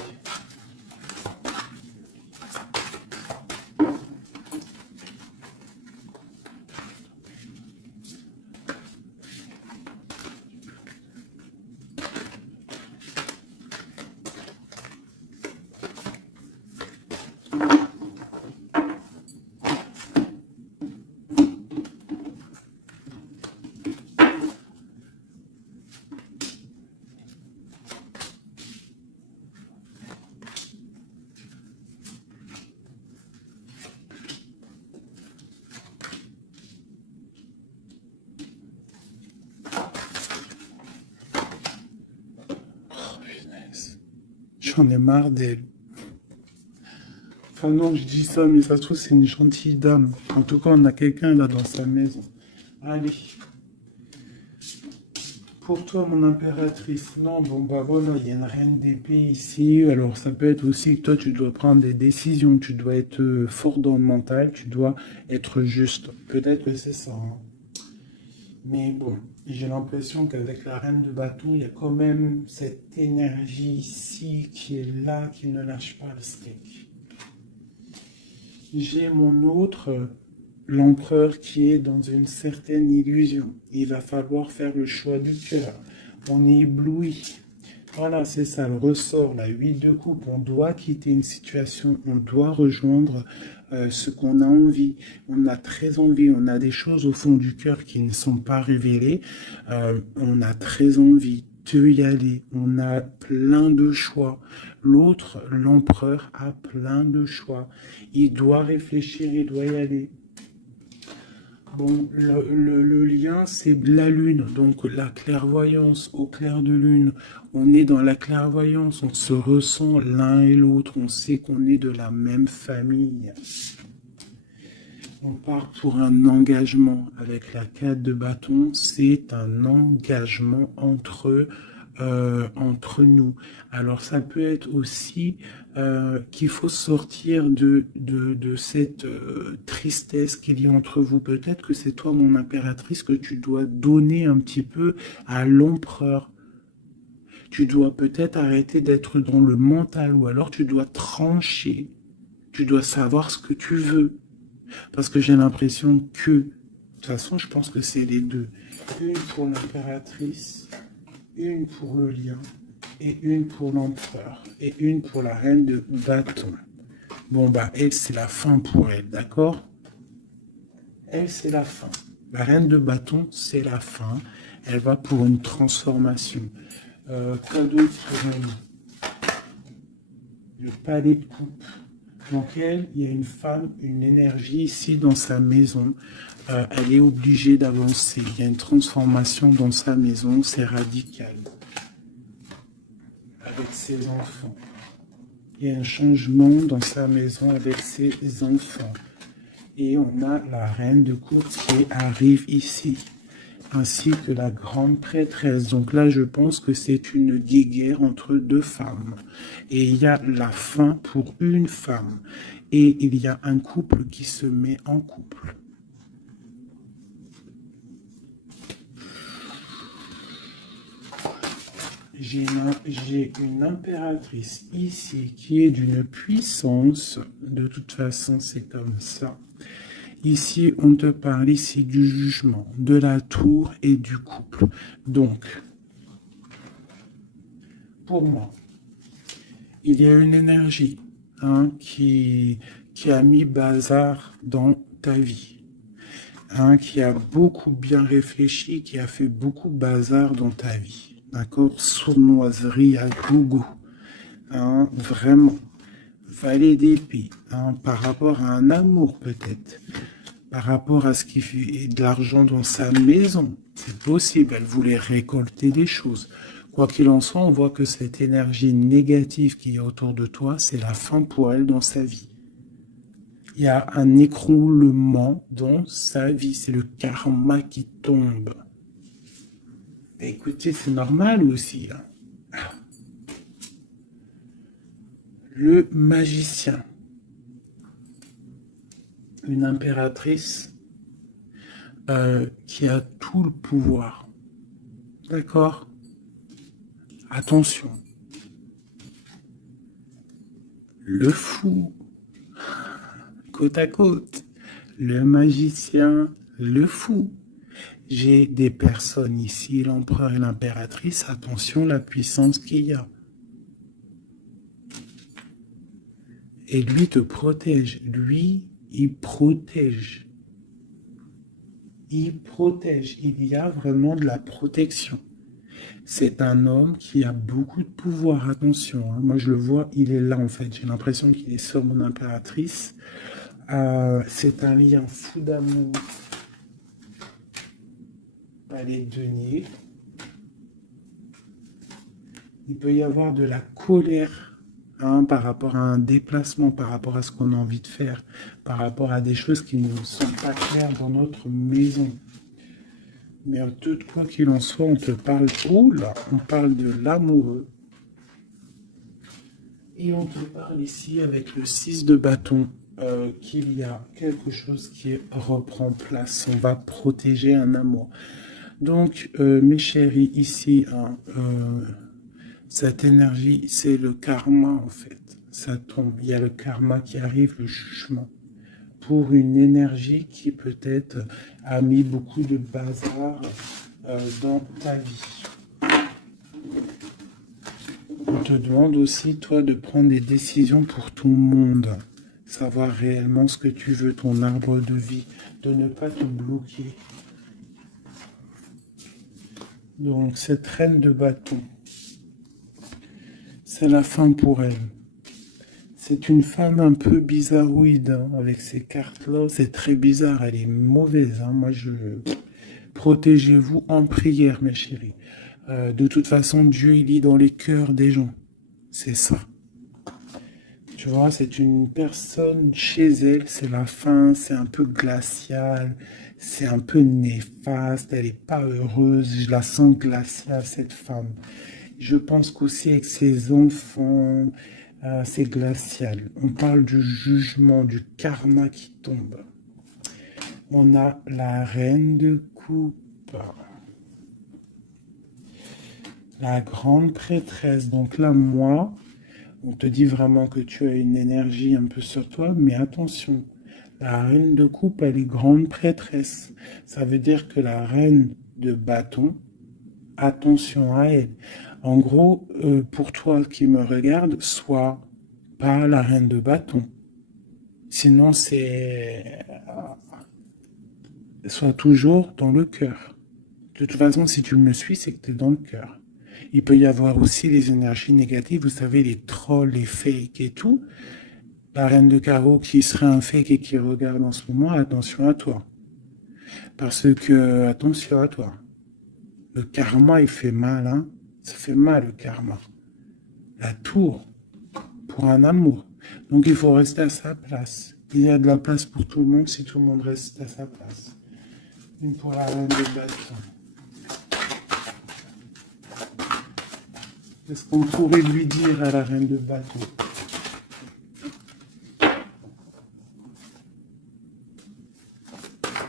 J'en ai marre d'elle. Enfin non, je dis ça, mais ça se trouve, c'est une gentille dame. En tout cas, on a quelqu'un là dans sa maison. Allez. Pour toi, mon impératrice, non, bon bah voilà, il y a une reine d'épée ici. Alors ça peut être aussi que toi, tu dois prendre des décisions, tu dois être fort dans le mental, tu dois être juste. Peut-être que c'est ça, hein. Mais bon, j'ai l'impression qu'avec la reine de bâton, il y a quand même cette énergie ici qui est là, qui ne lâche pas le steak. J'ai mon autre, l'empereur qui est dans une certaine illusion. Il va falloir faire le choix du cœur. On est ébloui. Voilà, c'est ça le ressort, la 8 de coupe. On doit quitter une situation, on doit rejoindre ce qu'on a envie. On a très envie, on a des choses au fond du cœur qui ne sont pas révélées. On a très envie de y aller. On a plein de choix. L'autre, l'empereur, a plein de choix. Il doit réfléchir, il doit y aller. Bon, le lien, c'est la lune, donc la clairvoyance au clair de lune. On est dans la clairvoyance, on se ressent l'un et l'autre, on sait qu'on est de la même famille. On part pour un engagement. Avec la 4 de bâton, c'est un engagement entre nous. Alors ça peut être aussi qu'il faut sortir de cette tristesse qu'il y a entre vous. Peut-être que c'est toi, mon impératrice, que tu dois donner un petit peu à l'empereur. Tu dois peut-être arrêter d'être dans le mental ou alors tu dois trancher. Tu dois savoir ce que tu veux. Parce que j'ai l'impression que, de toute façon, je pense que c'est les deux. Une pour l'impératrice, une pour le lion, et une pour l'empereur, et une pour la reine de bâton. Bon, bah, elle, c'est la fin pour elle, d'accord? Elle, c'est la fin. La reine de bâton, c'est la fin. Elle va pour une transformation. Cadeau pour elle. Le palais de coupe. Donc elle, il y a une femme, une énergie ici dans sa maison. Elle est obligée d'avancer. Il y a une transformation dans sa maison, c'est radical. Avec ses enfants. Il y a un changement dans sa maison avec ses enfants. Et on a la reine de coupe qui arrive ici, ainsi que la grande prêtresse. Donc là, je pense que c'est une guéguerre entre deux femmes. Et il y a la fin pour une femme. Et il y a un couple qui se met en couple. J'ai une impératrice ici qui est d'une puissance. De toute façon, c'est comme ça. Ici, on te parle ici du jugement, de la tour et du couple. Donc, pour moi, il y a une énergie qui a mis bazar dans ta vie. Qui a beaucoup bien réfléchi, qui a fait beaucoup bazar dans ta vie. D'accord? Sournoiserie à gogo. Vraiment. Valet d'épée. Par rapport à un amour, peut-être. Par rapport à ce qui fait de l'argent dans sa maison. C'est possible. Elle voulait récolter des choses. Quoi qu'il en soit, on voit que cette énergie négative qui est autour de toi, c'est la fin pour elle dans sa vie. Il y a un écroulement dans sa vie. C'est le karma qui tombe. Écoutez, c'est normal aussi. Là. Le magicien. Une impératrice qui a tout le pouvoir. D'accord? Attention. Le fou. Côte à côte. Le magicien, le fou. J'ai des personnes ici, l'empereur et l'impératrice. Attention la puissance qu'il y a. Et lui te protège. Lui, il protège. Il protège. Il y a vraiment de la protection. C'est un homme qui a beaucoup de pouvoir. Attention, moi je le vois, il est là en fait. J'ai l'impression qu'il est sur mon impératrice. C'est un lien fou d'amour. Palais de denier. Il peut y avoir de la colère hein, par rapport à un déplacement, par rapport à ce qu'on a envie de faire, par rapport à des choses qui ne sont pas claires dans notre maison. Mais de quoi qu'il en soit, on te parle, oh là, on parle de l'amoureux. Et on te parle ici avec le 6 de bâton qu'il y a quelque chose qui reprend place. On va protéger un amour. Donc, mes chéris, ici, hein, cette énergie, c'est le karma en fait. Ça tombe. Il y a le karma qui arrive, le jugement. Pour une énergie qui peut-être a mis beaucoup de bazar dans ta vie. On te demande aussi, toi, de prendre des décisions pour ton monde. Savoir réellement ce que tu veux, ton arbre de vie. De ne pas te bloquer. Donc, cette reine de bâton, c'est la fin pour elle. C'est une femme un peu bizarroïde, hein, avec ces cartes-là. C'est très bizarre, elle est mauvaise. Hein. Moi, protégez-vous en prière, mes chéris. De toute façon, Dieu, il lit dans les cœurs des gens. C'est ça. Tu vois, c'est une personne chez elle, c'est la fin, c'est un peu glacial, c'est un peu néfaste, elle n'est pas heureuse, je la sens glaciale, cette femme. Je pense qu'aussi avec ses enfants, c'est glacial. On parle du jugement, du karma qui tombe. On a la reine de coupe. La grande prêtresse. Donc là, moi, on te dit vraiment que tu as une énergie un peu sur toi, mais attention. La reine de coupe, elle est grande prêtresse. Ça veut dire que la reine de bâton, attention à elle. En gros, pour toi qui me regarde, sois pas la reine de bâton. Sinon, sois toujours dans le cœur. De toute façon, si tu me suis, c'est que tu es dans le cœur. Il peut y avoir aussi les énergies négatives, vous savez, les trolls, les fakes et tout. La reine de carreau qui serait un fake et qui regarde en ce moment, attention à toi. Parce que, attention à toi. Le karma, il fait mal, hein. Ça fait mal, le karma. La tour, pour un amour. Donc, il faut rester à sa place. Il y a de la place pour tout le monde si tout le monde reste à sa place. Une pour la reine de bâton. Qu'est-ce qu'on pourrait lui dire à la reine de bâton?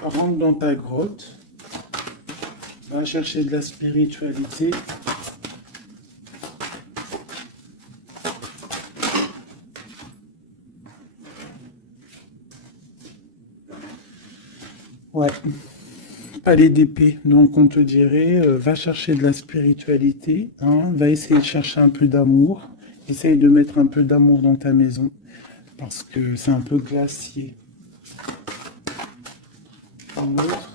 Rentre dans ta grotte. Va chercher de la spiritualité. Ouais. Palais d'épée. Donc on te dirait, va chercher de la spiritualité, hein, va essayer de chercher un peu d'amour, essaye de mettre un peu d'amour dans ta maison, parce que c'est un peu glacier. Un autre.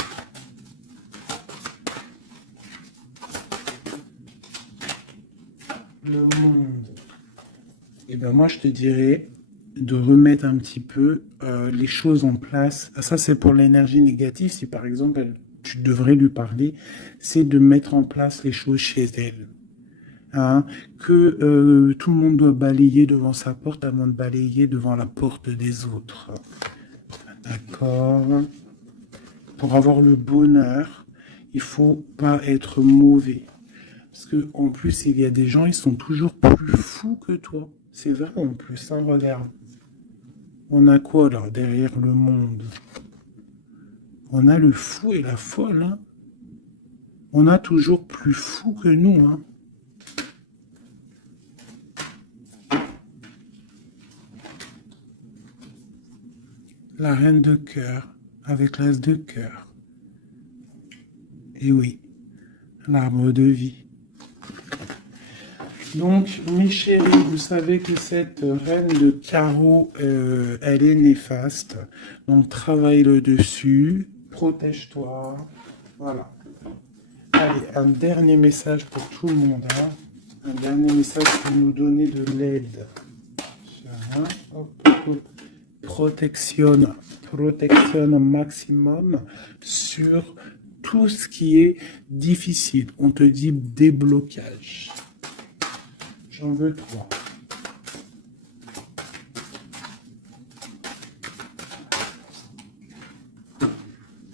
Le monde. Et ben moi je te dirais de remettre un petit peu les choses en place. Ça c'est pour l'énergie négative. Si par exemple tu devrais lui parler, c'est de mettre en place les choses chez elle. Hein, que tout le monde doit balayer devant sa porte avant de balayer devant la porte des autres. D'accord. Pour avoir le bonheur, il faut pas être mauvais. Parce que en plus, il y a des gens, ils sont toujours plus fous que toi. C'est vrai en plus, hein, regarde. On a quoi là, derrière le monde? On a le fou et la folle, hein. On a toujours plus fou que nous, hein. La reine de cœur, avec l'as de cœur. Et oui, l'arbre de vie. Donc, mes chéris, vous savez que cette reine de carreau, elle est néfaste. Donc, travaille le dessus, protège-toi. Voilà. Allez, un dernier message pour tout le monde. Hein. Un dernier message pour nous donner de l'aide. Protection au maximum sur tout ce qui est difficile. On te dit déblocage. J'en veux 3.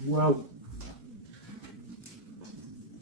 Waouh.